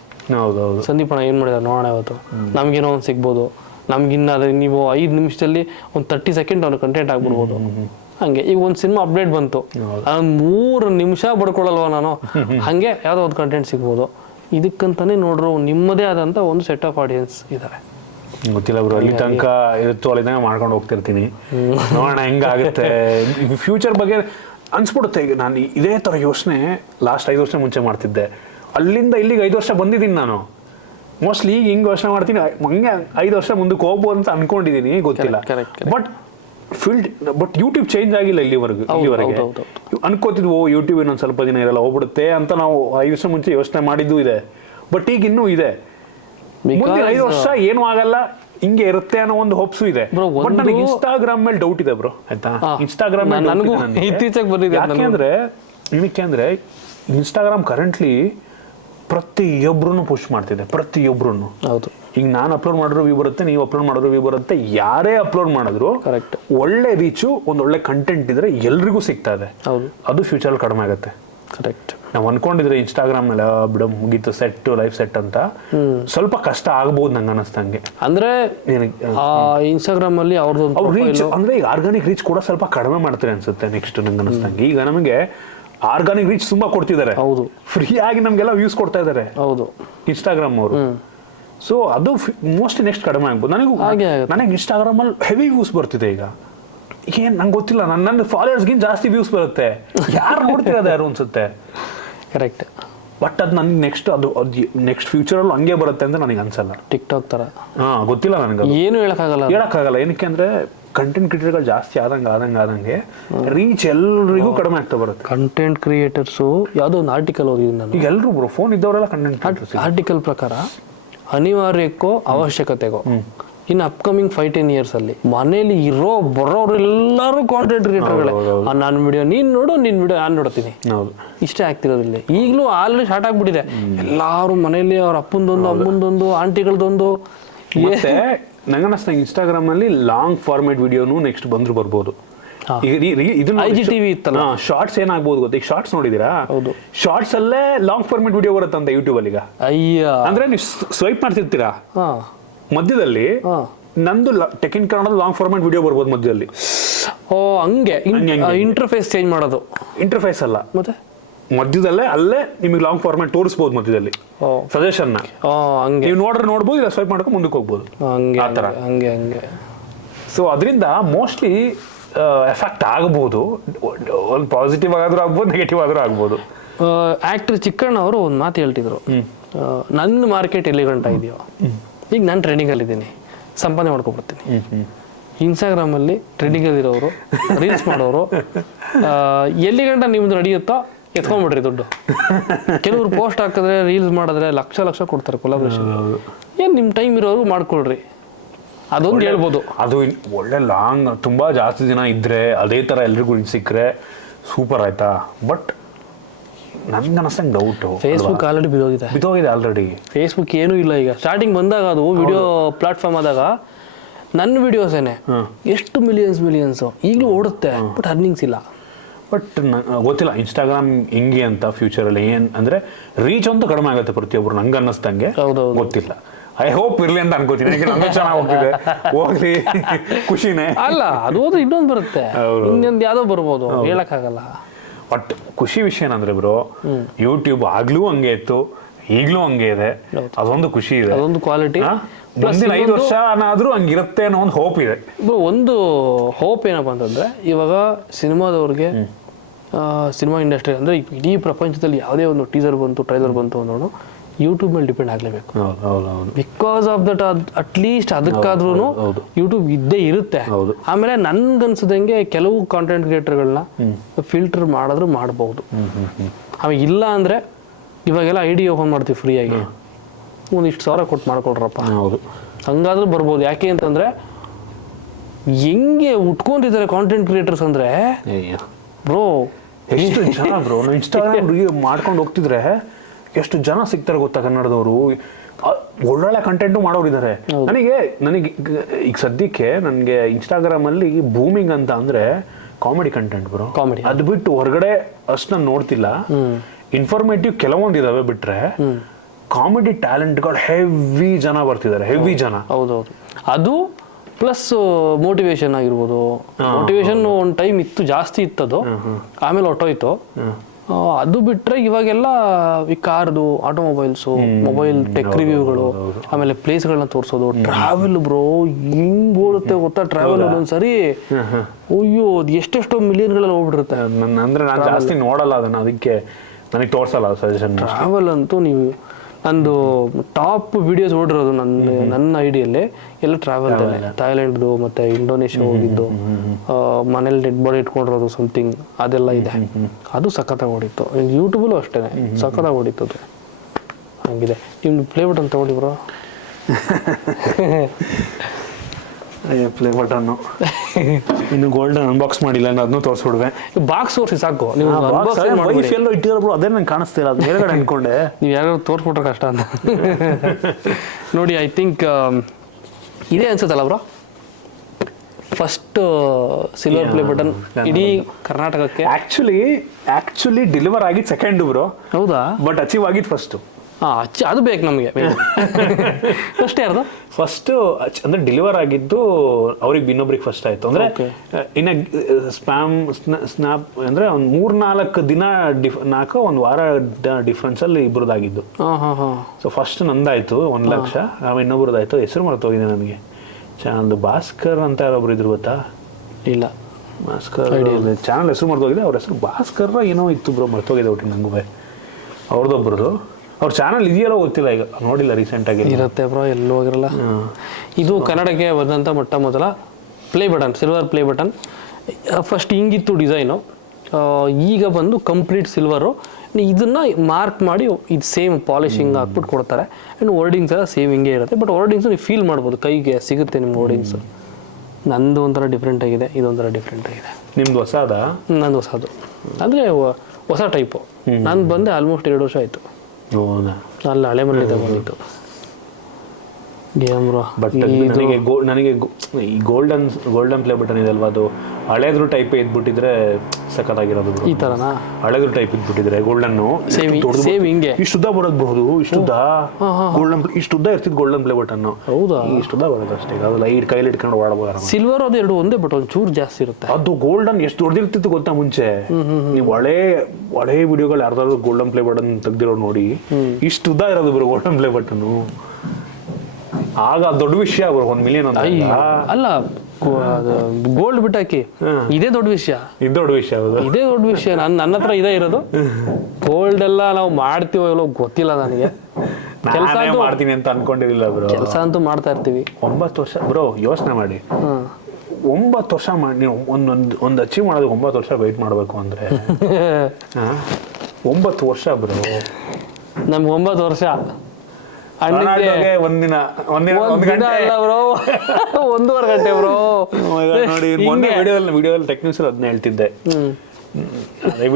ಹೌದೌದು. ಸಂದೀಪಣ್ಣ ಏನ್ ಮಾಡಿದಾರೆ ನೋಡೋಣ ಇವತ್ತು, ನಮ್ಗೇನೋ ಒಂದು ಸಿಗ್ಬೋದು, ನಮ್ಗಿನ್ನ ನೀವು 5 ನಿಮಿಷದಲ್ಲಿ ಒಂದು 30 ಸೆಕೆಂಡ್ ಅವ್ನು ಕಂಟೆಂಟ್ ಆಗ್ಬಿಡ್ಬೋದು. ಹಂಗೆ ಈಗ ಒಂದು ಸಿನಿಮಾ ಅಪ್ಡೇಟ್ ಬಂತು, 3 ನಿಮಿಷ ಬಡ್ಕೊಳಲ್ವ ನಾನು, ಹಂಗೆ ಯಾವುದೋ ಒಂದು ಕಂಟೆಂಟ್ ಸಿಗ್ಬೋದು. ಇದಕ್ಕಂತಾನೆ ನೋಡ್ರು ನಿಮ್ಮದೇ ಆದಂಥ ಒಂದು ಸೆಟ್ ಆಫ್ ಆಡಿಯನ್ಸ್ ಇದ್ದಾರೆ. ಗೊತ್ತಿಲ್ಲ ಬ್ರೋ, ಅಲ್ಲಿ ತನಕ ಇರುತ್ತೋ ಅಲ್ಲಿ ತನಕ ಮಾಡ್ಕೊಂಡು ಹೋಗ್ತಿರ್ತೀನಿ, ನೋಡೋಣ ಹೆಂಗಾಗುತ್ತೆ. ಫ್ಯೂಚರ್ ಬಗ್ಗೆ ಅನ್ಸ್ಬಿಡುತ್ತೆ. ಈಗ ನಾನು ಇದೇ ಥರ ಯೋಚನೆ ಲಾಸ್ಟ್ 5 ವರ್ಷ ಮುಂಚೆ ಮಾಡ್ತಿದ್ದೆ, ಅಲ್ಲಿಂದ ಇಲ್ಲಿಗೆ 5 ವರ್ಷ ಬಂದಿದ್ದೀನಿ ನಾನು. ಮೋಸ್ಟ್ಲಿ ಈಗ ಹಿಂಗೆ ಯೋಚನೆ ಮಾಡ್ತೀನಿ, ಹಂಗೆ 5 ವರ್ಷ ಮುಂದಕ್ಕೆ ಹೋಗ್ಬೋದು ಅಂತ ಅನ್ಕೊಂಡಿದ್ದೀನಿ, ಗೊತ್ತಿಲ್ಲ. ಬಟ್ ಯೂಟ್ಯೂಬ್ ಚೇಂಜ್ ಆಗಿಲ್ಲ ಇಲ್ಲಿವರೆಗೆ. ಅನ್ಕೋತಿದ್ವು ಯೂಟ್ಯೂಬ್ ಇನ್ನೊಂದು ಸ್ವಲ್ಪ ದಿನ ಇರಲ್ಲ, ಹೋಗ್ಬಿಡುತ್ತೆ ಅಂತ ನಾವು 5 ವರ್ಷ ಮುಂಚೆ ಯೋಚನೆ ಮಾಡಿದ್ದು ಇದೆ. ಬಟ್ ಈಗ ಇನ್ನೂ ಇದೆ, ಮುಂದೆ 5 ವರ್ಷ ಏನೂ ಆಗಲ್ಲ, ಹಿಂಗೆ ಇರುತ್ತೆ ಅನ್ನೋ ಒಂದು ಹೋಪ್ಸು ಇದೆ. ಬಟ್ ನನಗೆ ಇನ್ಸ್ಟಾಗ್ರಾಮ್ ಮೇಲೆ ಡೌಟ್ ಇದೆ ಬ್ರೋ, ಆಯ್ತಾ? ಇನ್ಸ್ಟಾಗ್ರಾಮ್ ಇತ್ತೀಚೆಗೆ ಬಂದಿದೆ. ಯಾಕೆಂದ್ರೆ ಇನ್ಸ್ಟಾಗ್ರಾಮ್ ಕರೆಂಟ್ಲಿ ಪ್ರತಿಯೊಬ್ರು ಪುಷ್ ಮಾಡ್ತಿದೆ, ಪ್ರತಿಯೊಬ್ರು. ಹೌದು. ಈಗ ನಾನು ಅಪ್ಲೋಡ್ ಮಾಡಿರೋ ವ್ಯೂ ಬರುತ್ತೆ, ನೀವು ಅಪ್ಲೋಡ್ ಮಾಡಿರೋ ವ್ಯೂ ಬರುತ್ತೆ, ಯಾರೇ ಅಪ್ಲೋಡ್ ಮಾಡಿದ್ರು ಕರೆಕ್ಟ್ ಒಳ್ಳೆ ರೀಚು, ಒಂದು ಒಳ್ಳೆ ಕಂಟೆಂಟ್ ಇದ್ರೆ ಎಲ್ರಿಗೂ ಸಿಗ್ತಾ ಇದೆ. ಅದು ಫ್ಯೂಚರ್ ಕಡಿಮೆ ಆಗುತ್ತೆ. ಕರೆಕ್ಟ್. ನಾವು ಅನ್ಕೊಂಡಿದ್ರೆ ಇನ್ಸ್ಟಾಗ್ರಾಮ್ ಮೇಲೆ ಬಿಡ ಮುಗೀತು ಸೆಟ್ ಲೈಫ್ ಸೆಟ್ ಅಂತ, ಸ್ವಲ್ಪ ಕಷ್ಟ ಆಗ್ಬೋದು ನಂಗೆ ಅನಿಸ್ತಂಗೆ. ಅಂದ್ರೆ ಇನ್ಸ್ಟಾಗ್ರಾಮ್ ಅಲ್ಲಿ ಅವ್ರದ್ದು ರೀಚ್ ಅಂದ್ರೆ ಈಗ ಆರ್ಗಾನಿಕ್ ರೀಚ್ ಕೂಡ ಸ್ವಲ್ಪ ಕಡಿಮೆ ಮಾಡ್ತಾರೆ ಅನ್ಸುತ್ತೆ ನೆಕ್ಸ್ಟ್ ನಂಗೆ ಅನಿಸ್ತಂಗೆ. ಈಗ ನಮಗೆ ಆರ್ಗಾನಿಕ್ ರೀಚ್ ತುಂಬಾ ಕೊಡ್ತಿದ್ದಾರೆ, ಹೌದು, ಫ್ರೀ ಆಗಿ ನಮ್ಗೆಲ್ಲ ವ್ಯೂಸ್ ಕೊಡ್ತಾ ಇದ್ದಾರೆ, ಹೌದು, ಇನ್ಸ್ಟಾಗ್ರಾಮ್ ಅವರು. ಸೊ ಅದು ಮೋಸ್ಟ್ಲಿ ನೆಕ್ಸ್ಟ್ ಕಡಿಮೆ ಆಗ್ಬೋದು. ನನಗೆ ಇನ್ಸ್ಟಾಗ್ರಾಮ್ ಅಲ್ಲಿ ಹೆವಿ ವ್ಯೂಸ್ ಬರ್ತಿದೆ ಈಗ. ಏನ್ ನಂಗೆ ಗೊತ್ತಿಲ್ಲ, ನನ್ನ ಫಾಲೋವರ್ಸ್ಗಿಂತ ಜಾಸ್ತಿ ವ್ಯೂಸ್ ಬರುತ್ತೆ. ಯಾರು ನೋಡ್ತಿರೋದು ಯಾರು ಅನ್ಸುತ್ತೆ. ಕರೆಕ್ಟ್. ಬಟ್ ಅದು ನನಗೆ ಅದು ನೆಕ್ಸ್ಟ್ ಫ್ಯೂಚರಲ್ಲೂ ಹಂಗೆ ಬರುತ್ತೆ ಅಂತ ನನಗೆ ಅನ್ಸಲ್ಲ. ಟಿಕ್ಟಾಕ್ ಥರ ಗೊತ್ತಿಲ್ಲ ನನಗೆ, ಏನು ಹೇಳಕ್ಕಾಗಲ್ಲ. ಏನಕ್ಕೆ ಅಂದರೆ ಕಂಟೆಂಟ್ ಕ್ರಿಯೇಟರ್ಗಳು ಜಾಸ್ತಿ ಆದಂಗೆ ರೀಚ್ ಎಲ್ರಿಗೂ ಕಡಿಮೆ ಆಗ್ತಾ ಬರುತ್ತೆ. ಕಂಟೆಂಟ್ ಕ್ರಿಯೇಟರ್ಸು ಯಾವುದೋ ಒಂದು ಆರ್ಟಿಕಲ್ ಓದಿದ್ದೀನಿ ನಾನು. ಈಗ ಎಲ್ಲರೂ ಬ್ರೋ ಫೋನ್ ಇದ್ದವರೆಲ್ಲ ಕಂಟೆಂಟ್ ಆರ್ಟಿಕಲ್ ಪ್ರಕಾರ ಅನಿವಾರ್ಯಕ್ಕೋ ಅವಶ್ಯಕತೆಗೋ ಇನ್ನು ಅಪ್ಕಮಿಂಗ್ 5-10 years ಅಲ್ಲಿ ಮನೇಲಿ ಬರೋರು ಎಲ್ಲರೂ ಕಾಂಟೆಂಟ್ ಕ್ರಿಯೇಟರ್ಗಳೇ. ನನ್ನ ವಿಡಿಯೋ ನೀನ್ ನೋಡು, ನಿನ್ ವಿಡಿಯೋ ನಾನು ನೋಡ್ತೀನಿ, ಇಷ್ಟೇ ಆಗ್ತಿರೋದಿಲ್ಲ. ಈಗಲೂ ಆಲ್ರೆಡಿ ಸ್ಟಾರ್ಟ್ ಆಗ್ಬಿಟ್ಟಿದೆ. ಎಲ್ಲಾರು ಮನೇಲಿ ಅವ್ರ ಅಪ್ಪಂದೊಂದು, ಅಮ್ಮಂದೊಂದು, ಆಂಟಿಗಳದೊಂದು. ಮತ್ತೆ ನಂಗನ್ನಿಸ್ತಾ ಇನ್ಸ್ಟಾಗ್ರಾಮ್ ಅಲ್ಲಿ ಲಾಂಗ್ ಫಾರ್ಮೇಟ್ ವಿಡಿಯೋನು ನೆಕ್ಸ್ಟ್ ಬಂದ್ರು ಬರ್ಬೋದು. IGTV ಇತ್ತಲ್ಲ, ಶಾರ್ಟ್ಸ್ ಏನಾಗ್ಬೋದು ಗೊತ್ತಾ? ಈಗ ಶಾರ್ಟ್ಸ್ ನೋಡಿದೀರಾ? ಶಾರ್ಟ್ಸ್ ಅಲ್ಲೇ ಲಾಂಗ್ ಫಾರ್ಮೇಟ್ ವಿಡಿಯೋ ಬರುತ್ತಂತ ಯೂಟ್ಯೂಬ್ ಅಲ್ಲಿ. ಈಗ ಅಂದ್ರೆ ನೀವು ಸ್ವೈಪ್ ಮಾಡ್ತಿರ್ತೀರಾ, ಮಧ್ಯದಲ್ಲಿ ನಂದು tech in Kannada long format video ಬರ್ಬೋದು ಮಧ್ಯದಲ್ಲಿ. ಹಂಗೆ ಇಂಟರ್ಫೇಸ್ ಚೇಂಜ್ ಮಾಡೋದು. ಇಂಟರ್ಫೇಸ್ ಅಲ್ಲ, ಮತ್ತೆ ಮಧ್ಯದಲ್ಲೇ ಅಲ್ಲೇ ನಿಮಗೆ ಲಾಂಗ್ ಫಾರ್ಮ್ಯಾಟ್ ತೋರಿಸಬಹುದು ಮಧ್ಯದಲ್ಲಿ ಸಜೆಷನ್. ನೀವು ನೋಡ್ಬೋದು, ಇಲ್ಲ ಸ್ವೈಪ್ ಮಾಡ್ಕೊಂಡು ಮುಂದಕ್ಕೆ ಹೋಗ್ಬೋದು ಆ ಥರ. ಸೊ ಅದರಿಂದ ಮೋಸ್ಟ್ಲಿ ಎಫೆಕ್ಟ್ ಆಗಬಹುದು. ಒಂದು ಪಾಸಿಟಿವ್ ಆದ್ರೂ ಆಗ್ಬೋದು, ನೆಗೆಟಿವ್ ಆದ್ರೂ ಆಗ್ಬೋದು. ಆಕ್ಟರ್ ಚಿಕ್ಕಣ್ಣ ಅವರು ಒಂದು ಮಾತು ಹೇಳ್ತಿದ್ರು, ನನ್ನ ಮಾರ್ಕೆಟ್ ಎಲ್ಲಿ ಗಂಟ ಇದೆಯೋ, ಈಗ ನಾನು ಟ್ರೆಂಡಿಂಗಲ್ಲಿದ್ದೀನಿ, ಸಂಪಾದನೆ ಮಾಡ್ಕೊಬಿಡ್ತೀನಿ. ಇನ್ಸ್ಟಾಗ್ರಾಮಲ್ಲಿ ಟ್ರೆಂಡಿಂಗಲ್ಲಿರೋರು, ರೀಲ್ಸ್ ಮಾಡೋರು, ಎಲ್ಲಿ ಗಂಟ ನಿಮ್ದು ನಡೆಯುತ್ತೋ ಎತ್ಕೊಂಡ್ಬಿಡ್ರಿ ದುಡ್ಡು. ಕೆಲವರು ಪೋಸ್ಟ್ ಹಾಕಿದ್ರೆ, ರೀಲ್ಸ್ ಮಾಡಿದ್ರೆ ಲಕ್ಷ ಕೊಡ್ತಾರೆ ಕೊಲಾಬ್ರೇಷನ್. ಏನು ನಿಮ್ಮ ಟೈಮ್ ಇರೋರು ಮಾಡ್ಕೊಳ್ರಿ, ಅದೊಂದು ಹೇಳ್ಬೋದು. ಅದು ಒಳ್ಳೆ ಲಾಂಗ್ ತುಂಬಾ ಜಾಸ್ತಿ ದಿನ ಇದ್ರೆ ಅದೇ ತರ ಎಲ್ರಿಗೂ ಸಿಕ್ಕರೆ ಸೂಪರ್ ಆಯ್ತಾ. ಬಟ್ ನನ್ಗೆ ಅನಿಸ್ತಂಗೆ ಡೌಟು, ಫೇಸ್ಬುಕ್ ಆಲ್ರೆಡಿ ಬಿದ್ದೋಗಿದೆ ಆಲ್ರೆಡಿ. ಫೇಸ್ಬುಕ್ ಏನೂ ಇಲ್ಲ. ಈಗ ಸ್ಟಾರ್ಟಿಂಗ್ ಬಂದಾಗ ಅದು ವಿಡಿಯೋ ಪ್ಲಾಟ್ಫಾರ್ಮ್ ಆದಾಗ ನನ್ನ ವಿಡಿಯೋಸೇನೆ ಎಷ್ಟು ಮಿಲಿಯನ್ಸ್ ಈಗಲೂ ಓಡುತ್ತೆ, ಬಟ್ ಅರ್ನಿಂಗ್ಸ್ ಇಲ್ಲ. ಬಟ್ ಗೊತ್ತಿಲ್ಲ ಇನ್ಸ್ಟಾಗ್ರಾಮ್ ಹೆಂಗೆ ಅಂತ ಫ್ಯೂಚರಲ್ಲಿ ಏನು ಅಂದರೆ ರೀಚ್ ಅಂತೂ ಕಡಿಮೆ ಆಗುತ್ತೆ ಪ್ರತಿಯೊಬ್ಬರು ನಂಗೆ ಅನ್ನಿಸ್ತಂಗೆ. ಗೊತ್ತಿಲ್ಲ, ಐ ಹೋಪ್ ಇರ್ಲಿ ಅಂತ ಅನ್ಕೋತೀನಿ. ನಮಗೆ ಚೆನ್ನಾಗಿ ಹೋಗ್ತಿದೆ, ಹೋಗ್ಲಿ, ಖುಷಿನೇ. ಅಲ್ಲ, ಅದು ಇನ್ನೊಂದು ಬರುತ್ತೆ, ಇನ್ನೊಂದು ಯಾವುದೋ ಬರ್ಬೋದು, ಹೇಳಕ್ಕಾಗಲ್ಲ. ಬಟ್ ಖುಷಿ ವಿಷಯ ಏನಂದ್ರೆ ಬ್ರೋ, ಯೂಟ್ಯೂಬ್ ಆಗ್ಲೂ ಹಂಗೆ ಇತ್ತು, ಈಗಲೂ ಹಂಗೆ ಇದೆ. ಅದೊಂದು ಖುಷಿ ಇದೆ, ಅದೊಂದು ಕ್ವಾಲಿಟಿ. ಮುಂದಿನ 5 ವರ್ಷ ಆದ್ರೂ ಹಂಗಿರುತ್ತೆ ಅನ್ನೋ ಒಂದು ಹೋಪ್ ಇದೆ. ಒಂದು ಹೋಪ್ ಏನಪ್ಪಾ ಅಂತಂದ್ರೆ, ಇವಾಗ ಸಿನಿಮಾದವ್ರಿಗೆ, ಸಿನಿಮಾ ಇಂಡಸ್ಟ್ರಿ ಅಂದ್ರೆ ಇಡೀ ಪ್ರಪಂಚದಲ್ಲಿ ಯಾವುದೇ ಒಂದು ಟೀಸರ್ ಬಂತು, ಟ್ರೈಲರ್ ಬಂತು ಅಂದ್ರೂ ಯೂಟ್ಯೂಬ್ ಮೇಲೆ ಡಿಪೆಂಡ್ ಆಗಲೇಬೇಕು. ಬಿಕಾಸ್ ಆಫ್ ದಟ್ ಅಟ್ಲೀಸ್ಟ್ ಅದಕ್ಕಾದ್ರೂ ಯೂಟ್ಯೂಬ್ ಇದ್ದೇ ಇರುತ್ತೆ. ಆಮೇಲೆ ನನ್ಗನ್ಸದಂಗೆ ಕೆಲವು ಕಾಂಟೆಂಟ್ ಕ್ರಿಯೇಟರ್ಗಳನ್ನ ಫಿಲ್ಟರ್ ಮಾಡಿದ್ರು ಮಾಡಬಹುದು. ಆಮೇಲೆ ಇಲ್ಲ ಅಂದ್ರೆ ಇವಾಗೆಲ್ಲ ID ಓಪನ್ ಮಾಡ್ತೀವಿ ಫ್ರೀಯಾಗಿ, ಒಂದಿಷ್ಟು ಸಾವಿರ ಕೊಟ್ಟು ಮಾಡ್ಕೊಳ್ರಪ್ಪ, ಹಂಗಾದ್ರೂ ಬರ್ಬೋದು. ಯಾಕೆ ಅಂತಂದ್ರೆ ಹೆಂಗೆ ಉಟ್ಕೊಂಡಿದ್ದಾರೆ ಕಾಂಟೆಂಟ್ ಕ್ರಿಯೇಟರ್ಸ್ ಅಂದ್ರೆ ಬ್ರೋ, ಎಷ್ಟು ಜನ ಬ್ರೋ ಇನ್ಸ್ಟಾಗ್ರಾಮ್ ಮಾಡ್ಕೊಂಡು ಹೋಗ್ತಿದ್ರೆ ಎಷ್ಟು ಜನ ಸಿಗ್ತಾರೆ ಗೊತ್ತಾ ಕನ್ನಡದವರು. ಒಳ್ಳೊಳ್ಳೆ ಕಂಟೆಂಟು ಮಾಡೋರಿದ್ದಾರೆ. ನನಗೆ ಈಗ ಸದ್ಯಕ್ಕೆ ನನಗೆ ಇನ್ಸ್ಟಾಗ್ರಾಮಲ್ಲಿ ಬೂಮಿಂಗ್ ಅಂತ ಅಂದರೆ ಕಾಮಿಡಿ ಕಂಟೆಂಟ್ ಬ್ರೋ. ಕಾಮಿಡಿ ಅದು ಬಿಟ್ಟು ಹೊರಗಡೆ ಅಷ್ಟು ನಾನು ನೋಡ್ತಿಲ್ಲ. ಇನ್ಫಾರ್ಮೇಟಿವ್ ಕೆಲವೊಂದು ಇದಾವೆ, ಬಿಟ್ರೆ ಕಾಮಿಡಿ ಟ್ಯಾಲೆಂಟ್ಗಳು ಹೆವಿ ಜನ ಬರ್ತಿದ್ದಾರೆ, ಹೆವಿ ಜನ. ಹೌದೌದು, ಅದು ಪ್ಲಸ್ ಮೋಟಿವೇಶನ್ ಆಗಿರ್ಬೋದು. ಮೋಟಿವೇಶನ್ ಒಂದು ಟೈಮ್ ಇತ್ತು, ಜಾಸ್ತಿ ಇತ್ತದು, ಆಮೇಲೆ ಹೊಟ್ಟೋಯ್ತು. ಅದು ಬಿಟ್ರೆ ಇವಾಗೆಲ್ಲ ಈ ಕಾರ್ದು, ಆಟೋಮೊಬೈಲ್ಸು, ಮೊಬೈಲ್ ಟೆಕ್ ರಿವ್ಯೂಗಳು, ಆಮೇಲೆ ಪ್ಲೇಸ್ಗಳನ್ನ ತೋರಿಸೋದು, ಟ್ರಾವೆಲ್ ಬ್ರೋ ಹಿಂಗ್ ಓಡುತ್ತೆ ಗೊತ್ತಾ ಟ್ರಾವೆಲ್ ಒಂದೊಂದ್ಸರಿ. ಅಯ್ಯೋ, ಅದು ಎಷ್ಟೆಷ್ಟೋ ಮಿಲಿಯನ್ಗಳಲ್ಲಿ ಹೋಗ್ಬಿಟ್ಟಿರುತ್ತೆ. ಅಂದ್ರೆ ನಾನು ಜಾಸ್ತಿ ನೋಡಲ್ಲ ಅದನ್ನ, ಅದಕ್ಕೆ ನನಗೆ ತೋರಿಸಲ್ಲ ಸಜೆಷನ್. ಟ್ರಾವೆಲ್ ಅಂತೂ ನೀವು ನಂದು ಟಾಪ್ ವಿಡಿಯೋಸ್ ನೋಡಿರೋದು ನನ್ನ ಐಡಿಯಲ್ಲಿ ಎಲ್ಲ ಟ್ರಾವೆಲ್. ಥೈಲ್ಯಾಂಡ್ದು ಮತ್ತೆ ಇಂಡೋನೇಷ್ಯಾ ಹೋಗಿದ್ದು, ಮನೇಲಿ ಡೆಡ್ ಬಾಡಿ ಇಟ್ಕೊಂಡಿರೋದು ಸಮಥಿಂಗ್, ಅದೆಲ್ಲ ಇದೆ. ಅದು ಸಖತ್ತಾಗಿ ಓಡಿತ್ತು. ಯೂಟ್ಯೂಬಲ್ಲೂ ಅಷ್ಟೇ ಸಖತ್ತಾಗಿ ಓಡಿತ್ತು ಅದು. ಹಂಗಿದೆ. ನಿಮ್ದು ಪ್ಲೇ ಬಟನ್ ತಗೊಳ್ಳಿ ಬ್ರೋ. ಪ್ಲೇ ಬಟನ್ನು ಇನ್ನು ಗೋಲ್ಡನ್ ಅನ್ಬಾಕ್ಸ್ ಮಾಡಿಲ್ಲ, ಅದನ್ನು ತೋರಿಸ್ಬಿಡುವೆ. ಬಾಕ್ಸ್ ತೋರಿಸಿ ಸಾಕು. ನೀವು ಇಟ್ಟಿರೋ ಅದೇ ನಂಗೆ ಕಾಣಿಸ್ತಿಲ್ಲ, ಅದು ಮೇಲ್ಗಡೆ ಅನ್ಕೊಂಡೆ. ನೀವು ಯಾರು ತೋರಿಸ್ಬಿಟ್ರೆ ಕಷ್ಟ ಅಂತ ನೋಡಿ. ಐ ಥಿಂಕ್ ಇದೇ ಅನ್ಸುತ್ತಲ್ಲ bro first silver play button ಇಡೀ ಕರ್ನಾಟಕಕ್ಕೆ. ಆಕ್ಚುಲಿ ಡೆಲಿವರ್ ಆಗಿದ್ದು ಸೆಕೆಂಡ್ ಬ್ರೋ. ಹೌದಾ? ಬಟ್ ಅಚೀವ್ ಆಗಿದ್ದು ಫಸ್ಟ್. ಅದು ಬೇಕು ನಮಗೆ. ಫಸ್ಟ್ ಯಾರ್ದು? ಫಸ್ಟ್ ಅಂದ್ರೆ ಡೆಲಿವರ್ ಆಗಿದ್ದು ಅವ್ರಿಗೆ ಇನ್ನೊಬ್ರಿಗೆ ಫಸ್ಟ್ ಆಯ್ತು. ಅಂದ್ರೆ ಇನ್ನ ಸ್ನ್ಯಾಪ್ ಅಂದ್ರೆ ಒಂದು 3-4 ದಿನ ಒಂದು ವಾರ ಡಿಫ್ರೆನ್ಸ್ ಅಲ್ಲಿ ಇಬ್ಬರದಾಗಿದ್ದು. ಸೊ ಫಸ್ಟ್ ನಂದಾಯ್ತು 1 ಲಕ್ಷ, ಆಮೇಲೆ ಇನ್ನೊಬ್ರದಾಯ್ತು. ಹೆಸರು ಮರ್ತೋಗಿದೆ ನನಗೆ. ಚಾನಲ್ದು ಭಾಸ್ಕರ್ ಅಂತ ಯಾರೊಬ್ರು ಇದ್ರು ಗೊತ್ತಾ? ಇಲ್ಲ, ಭಾಸ್ಕರ್ ಚಾನಲ್ ಹೆಸರು ಮರ್ತೋಗಿದೆ. ಅವ್ರ ಹೆಸರು ಭಾಸ್ಕರ್ ಏನೋ ಇತ್ತು ಬ್ರೋ, ಮರ್ತೋಗಿದೆ ಒಟ್ಟಿಗೆ ನಂಗೂ. ಅವ್ರದ್ದೊಬ್ರದ್ದು ಅವ್ರ ಚಾನಲ್ ಇದೆಯಲ್ಲ ಗೊತ್ತಿಲ್ಲ, ಈಗ ನೋಡಿಲ್ಲ ರೀಸೆಂಟಾಗಿ. ಇರುತ್ತೆ ಬ್ರೋ, ಎಲ್ಲೂ ಹೋಗಿರಲ್ಲ. ಇದು ಕನ್ನಡಕ್ಕೆ ಬಂದಂಥ ಮೊಟ್ಟ ಮೊದಲ play button, silver play button. First ಹಿಂಗಿತ್ತು ಡಿಸೈನು, ಈಗ ಬಂದು ಕಂಪ್ಲೀಟ್ ಸಿಲ್ವರು. ಇದನ್ನು ಮಾರ್ಕ್ ಮಾಡಿ ಇದು ಸೇಮ್ ಪಾಲಿಶಿಂಗ್ ಹಾಕ್ಬಿಟ್ಟು ಕೊಡ್ತಾರೆ. ಆ್ಯಂಡ್ ವರ್ಡಿಂಗ್ಸ್ ಎಲ್ಲ ಸೇಮ್ ಹಿಂಗೆ ಇರುತ್ತೆ. ಬಟ್ ವರ್ಡಿಂಗ್ಸ್ ನೀವು ಫೀಲ್ ಮಾಡ್ಬೋದು, ಕೈಗೆ ಸಿಗುತ್ತೆ ನಿಮ್ಮ ವರ್ಡಿಂಗ್ಸ್. ನಂದು ಒಂಥರ ಡಿಫ್ರೆಂಟ್ ಆಗಿದೆ, ಇದೊಂಥರ ಡಿಫ್ರೆಂಟ್ ಆಗಿದೆ. ನಿಮ್ದು ಹೊಸದ? ನಂದು ಹೊಸದು, ಅಂದರೆ ಹೊಸ ಟೈಪು. ನಾನು ಬಂದೆ ಆಲ್ಮೋಸ್ಟ್ 2 ವರ್ಷ ಆಯಿತು. ಅಲ್ಲಿ ಹಳೆ ಮನೆಯಿಂದ ಬಂದಿತ್ತು ಗೇಮ್ ಬ್ರೋ. ಬಟ್ ನನಗೆ ಈ ಗೋಲ್ಡನ್ ಪ್ಲೇ ಬಟನ್ ಇದೆ ಅಲ್ವಾ, ಅದು ಹಳೇದ್ರು ಟೈಪ್ ಇದ್ಬಿಟ್ಟಿದ್ರೆ ಸಖತ್ತಾಗಿರೋದು. ಈ ಥರನಾ? ಹಳೇದ್ರು ಟೈಪ್ ಇದ್ಬಿಟ್ಟಿದ್ರೆ ಗೋಲ್ಡನ್ನು ಸೇಮ್ ಹಿಂಗೆ ಇಷ್ಟುದ್ದ ಬರೋದು, ಇಷ್ಟುದ್ದ ಗೋಲ್ಡನ್, ಇಷ್ಟುದ್ದ ಇರ್ತಿದ್ ಗೋಲ್ಡನ್ ಪ್ಲೇ ಬಟನ್. ಹೌದಾ? ಇಷ್ಟುದ್ದ ಬರೋದು ಅಷ್ಟೇ, ಅದು ಲೈಟ್ ಕೈಲಿ ಇಟ್ಕೊಂಡು ಓಡಬಹುದು. ಸಿಲ್ವರ್ ಅದು ಎರಡು ಒಂದೇ, ಬಟ್ ಒಂದು ಚೂರು ಜಾಸ್ತಿ ಇರುತ್ತೆ. ಅದು ಗೋಲ್ಡನ್ ಎಷ್ಟು ದೊಡ್ಡದಿರ್ತಿತ್ತು ಗೊತ್ತಾ ಮುಂಚೆ. ನೀವು ಹಳೆ ವಿಡಿಯೋಗಳು ಯಾರ್ದಾದ್ರು ಗೋಲ್ಡನ್ ಪ್ಲೇ ಬಟನ್ ತೆಗ್ದಿರೋ ನೋಡಿ, ಇಷ್ಟುದ್ದ ಇರೋದು ಬರೋ ಗೋಲ್ಡನ್ ಪ್ಲೇ ಬಟನ್. ಆಗ ದೊಡ್ಡ ವಿಷಯ ಬ್ರೋ, 1 ಮಿಲಿಯನ್ ಅಲ್ಲ, ಗೋಲ್ಡ್ ಬಿಟ್ಟಾಕಿ ಇದೇ ದೊಡ್ಡ ವಿಷಯ. ಇದು ದೊಡ್ಡ ವಿಷಯ, ಇದೇ ದೊಡ್ಡ ವಿಷಯ. ನನ್ನ ಹತ್ರ ಇದೇ ಇರೋದು. ಗೋಲ್ಡ್ ಎಲ್ಲ ನಾವು ಮಾಡ್ತೀವೋ ಇಲ್ಲೋ ಗೊತ್ತಿಲ್ಲ ನನಗೆ. ಕೆಲಸ ಮಾಡ್ತೀನಿ ಅಂತ ಅನ್ಕೊಂಡಿರಲಿಲ್ಲ ಬ್ರೋ. ಕೆಲಸ ಅಂತೂ ಮಾಡ್ತಾ ಇರ್ತೀವಿ. 9 ವರ್ಷ ಬ್ರೋ, ಯೋಚನೆ ಮಾಡಿ. 9 ವರ್ಷ ಮಾಡಿ ನೀವು ಒಂದು ಅಚೀವ್ ಮಾಡೋದಕ್ಕೆ 9 ವರ್ಷ ವೆಯ್ಟ್ ಮಾಡಬೇಕು ಅಂದ್ರೆ 9 ವರ್ಷ ಬ್ರೋ. ನಮ್ಗೆ 9 ವರ್ಷ ಒಂದಿನ ಬ್ರೋ, 1.5 ಗಂಟೆ ಬ್ರೋ. ನೋಡಿ ಮೊನ್ನೆ ವಿಡಿಯೋದಲ್ಲಿ ಟೆಕ್ನಿಕ್ಸ್ ಅದನ್ನ ಹೇಳ್ತಿದ್ದೆ,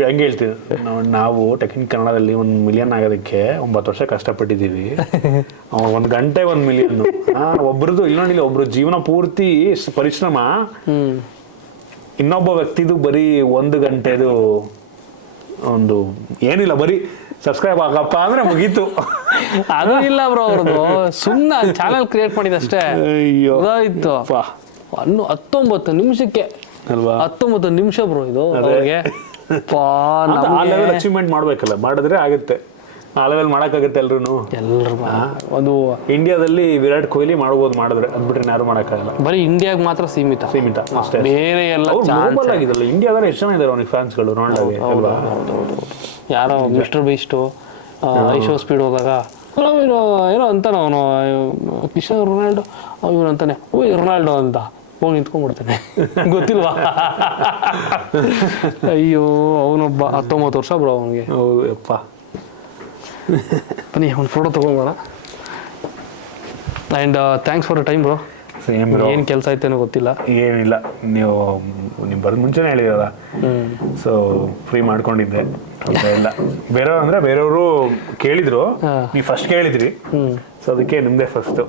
ಹಂಗೆ ಹೇಳ್ತಿದ್ದೆ. ನಾವು ಟೆಕ್ನಿಕ್ ಕನ್ನಡದಲ್ಲಿ 1 ಮಿಲಿಯನ್ ಆಗೋದಕ್ಕೆ 9 ವರ್ಷ ಕಷ್ಟಪಟ್ಟಿದ್ದೀವಿ. 1 ಗಂಟೆ 1 ಮಿಲಿಯನ್. ಒಬ್ರದ್ದು ಇಲ್ಲ, ಒಬ್ರು ಜೀವನ ಪೂರ್ತಿ ಪರಿಶ್ರಮ, ಇನ್ನೊಬ್ಬ ವ್ಯಕ್ತಿದು ಬರೀ 1 ಗಂಟೆದು ಒಂದು ಏನಿಲ್ಲ, ಬರೀ ಸಬ್ಸ್ಕ್ರೈಬ್ ಆಗಪ್ಪ ಅಂದ್ರೆ ಮುಗೀತು. ಅದು ಇಲ್ಲ ಬ್ರೋ, ಅವ್ರದ್ದು ಸುಮ್ಮನೆ ಚಾನಲ್ ಕ್ರಿಯೇಟ್ ಮಾಡಿದಷ್ಟೇ. ಇತ್ತು 19 ನಿಮಿಷಕ್ಕೆ ಅಲ್ವಾ? 19 ನಿಮಿಷ ಬ್ರೋ ಇದು ಅವ್ರಿಗೆ. ಆ ಲೆವೆಲ್ ಅಚೀವ್ಮೆಂಟ್ ಮಾಡ್ಬೇಕಲ್ಲ, ಮಾಡಿದ್ರೆ ಆಗುತ್ತೆ. ಆ ಲೆವೆಲ್ ಮಾಡಕ್ಕಾಗುತ್ತೆ ಎಲ್ರು. ಅದು ಇಂಡಿಯಾದಲ್ಲಿ ವಿರಾಟ್ ಕೊಹ್ಲಿ ಮಾಡ್ಬೋದು, ಮಾಡಿದ್ರೆ ಅದ್ಬಿಟ್ರೆ ಯಾರು ಮಾಡಕ್ಕಾಗಲ್ಲ. ಬರೀ ಇಂಡಿಯಾಗ ಮಾತ್ರ ಸೀಮಿತ ಅಷ್ಟೇ. ಬೇರೆ ಎಲ್ಲ ಗ್ಲೋಬಲ್ ಆಗಿದಲ್ಲ. ಇಂಡಿಯಾದಲ್ಲಿ ಎಷ್ಟು ಜನ ಇದ್ದಾರೆ ಅವನಿಗೆ ಫ್ಯಾನ್ಸ್ಗಳು, ರೊನಾಲ್ಡೋಗೆ ಅಲ್ವಾ? ಯಾರೋ ಮಿಸ್ಟರ್ ಬೀಸ್ಟು ಐಶೋ ಸ್ಪೀಡ್ ಹೋದಾಗ ಏನೋ ಅಂತಾನೆ ಅವನು, ಕ್ರಿಸ್ಟಿಯಾನೋ ರೊನಾಲ್ಡೋ ಇವನು ಅಂತಾನೆ, ರೊನಾಲ್ಡೋ ಅಂತ ಹೋಗಿ ನಿಂತ್ಕೊಂಡ್ಬಿಡ್ತಾನೆ. ಗೊತ್ತಿಲ್ವಾ? ಅಯ್ಯೋ, ಅವನೊಬ್ಬ 19 ವರ್ಷ ಬ್ರೋ ಅವನಿಗೆ. ಹೌದಪ್ಪ. ಬನ್ನಿ ಒಂದು ಫೋಟೋ ತೊಗೊಂಬೋಣ. And thanks for the time bro. ಏನು ಕೆಲಸ ಐತೇನೋ ಗೊತ್ತಿಲ್ಲ. ಏನಿಲ್ಲ, ನೀವು ಬರೋದು ಮುಂಚೆನೇ ಹೇಳಿರಲ್ಲ, ಸೊ ಫ್ರೀ ಮಾಡ್ಕೊಂಡಿದ್ದೆ. ಇಲ್ಲ ಬೇರೆಯವ್ರು ಅಂದ್ರೆ ಬೇರೆಯವರು ಕೇಳಿದ್ರು, ನೀವು ಫಸ್ಟ್ ಕೇಳಿದ್ರಿ, ಸೊ ಅದಕ್ಕೆ ನಿಮ್ದೇ ಫಸ್ಟು.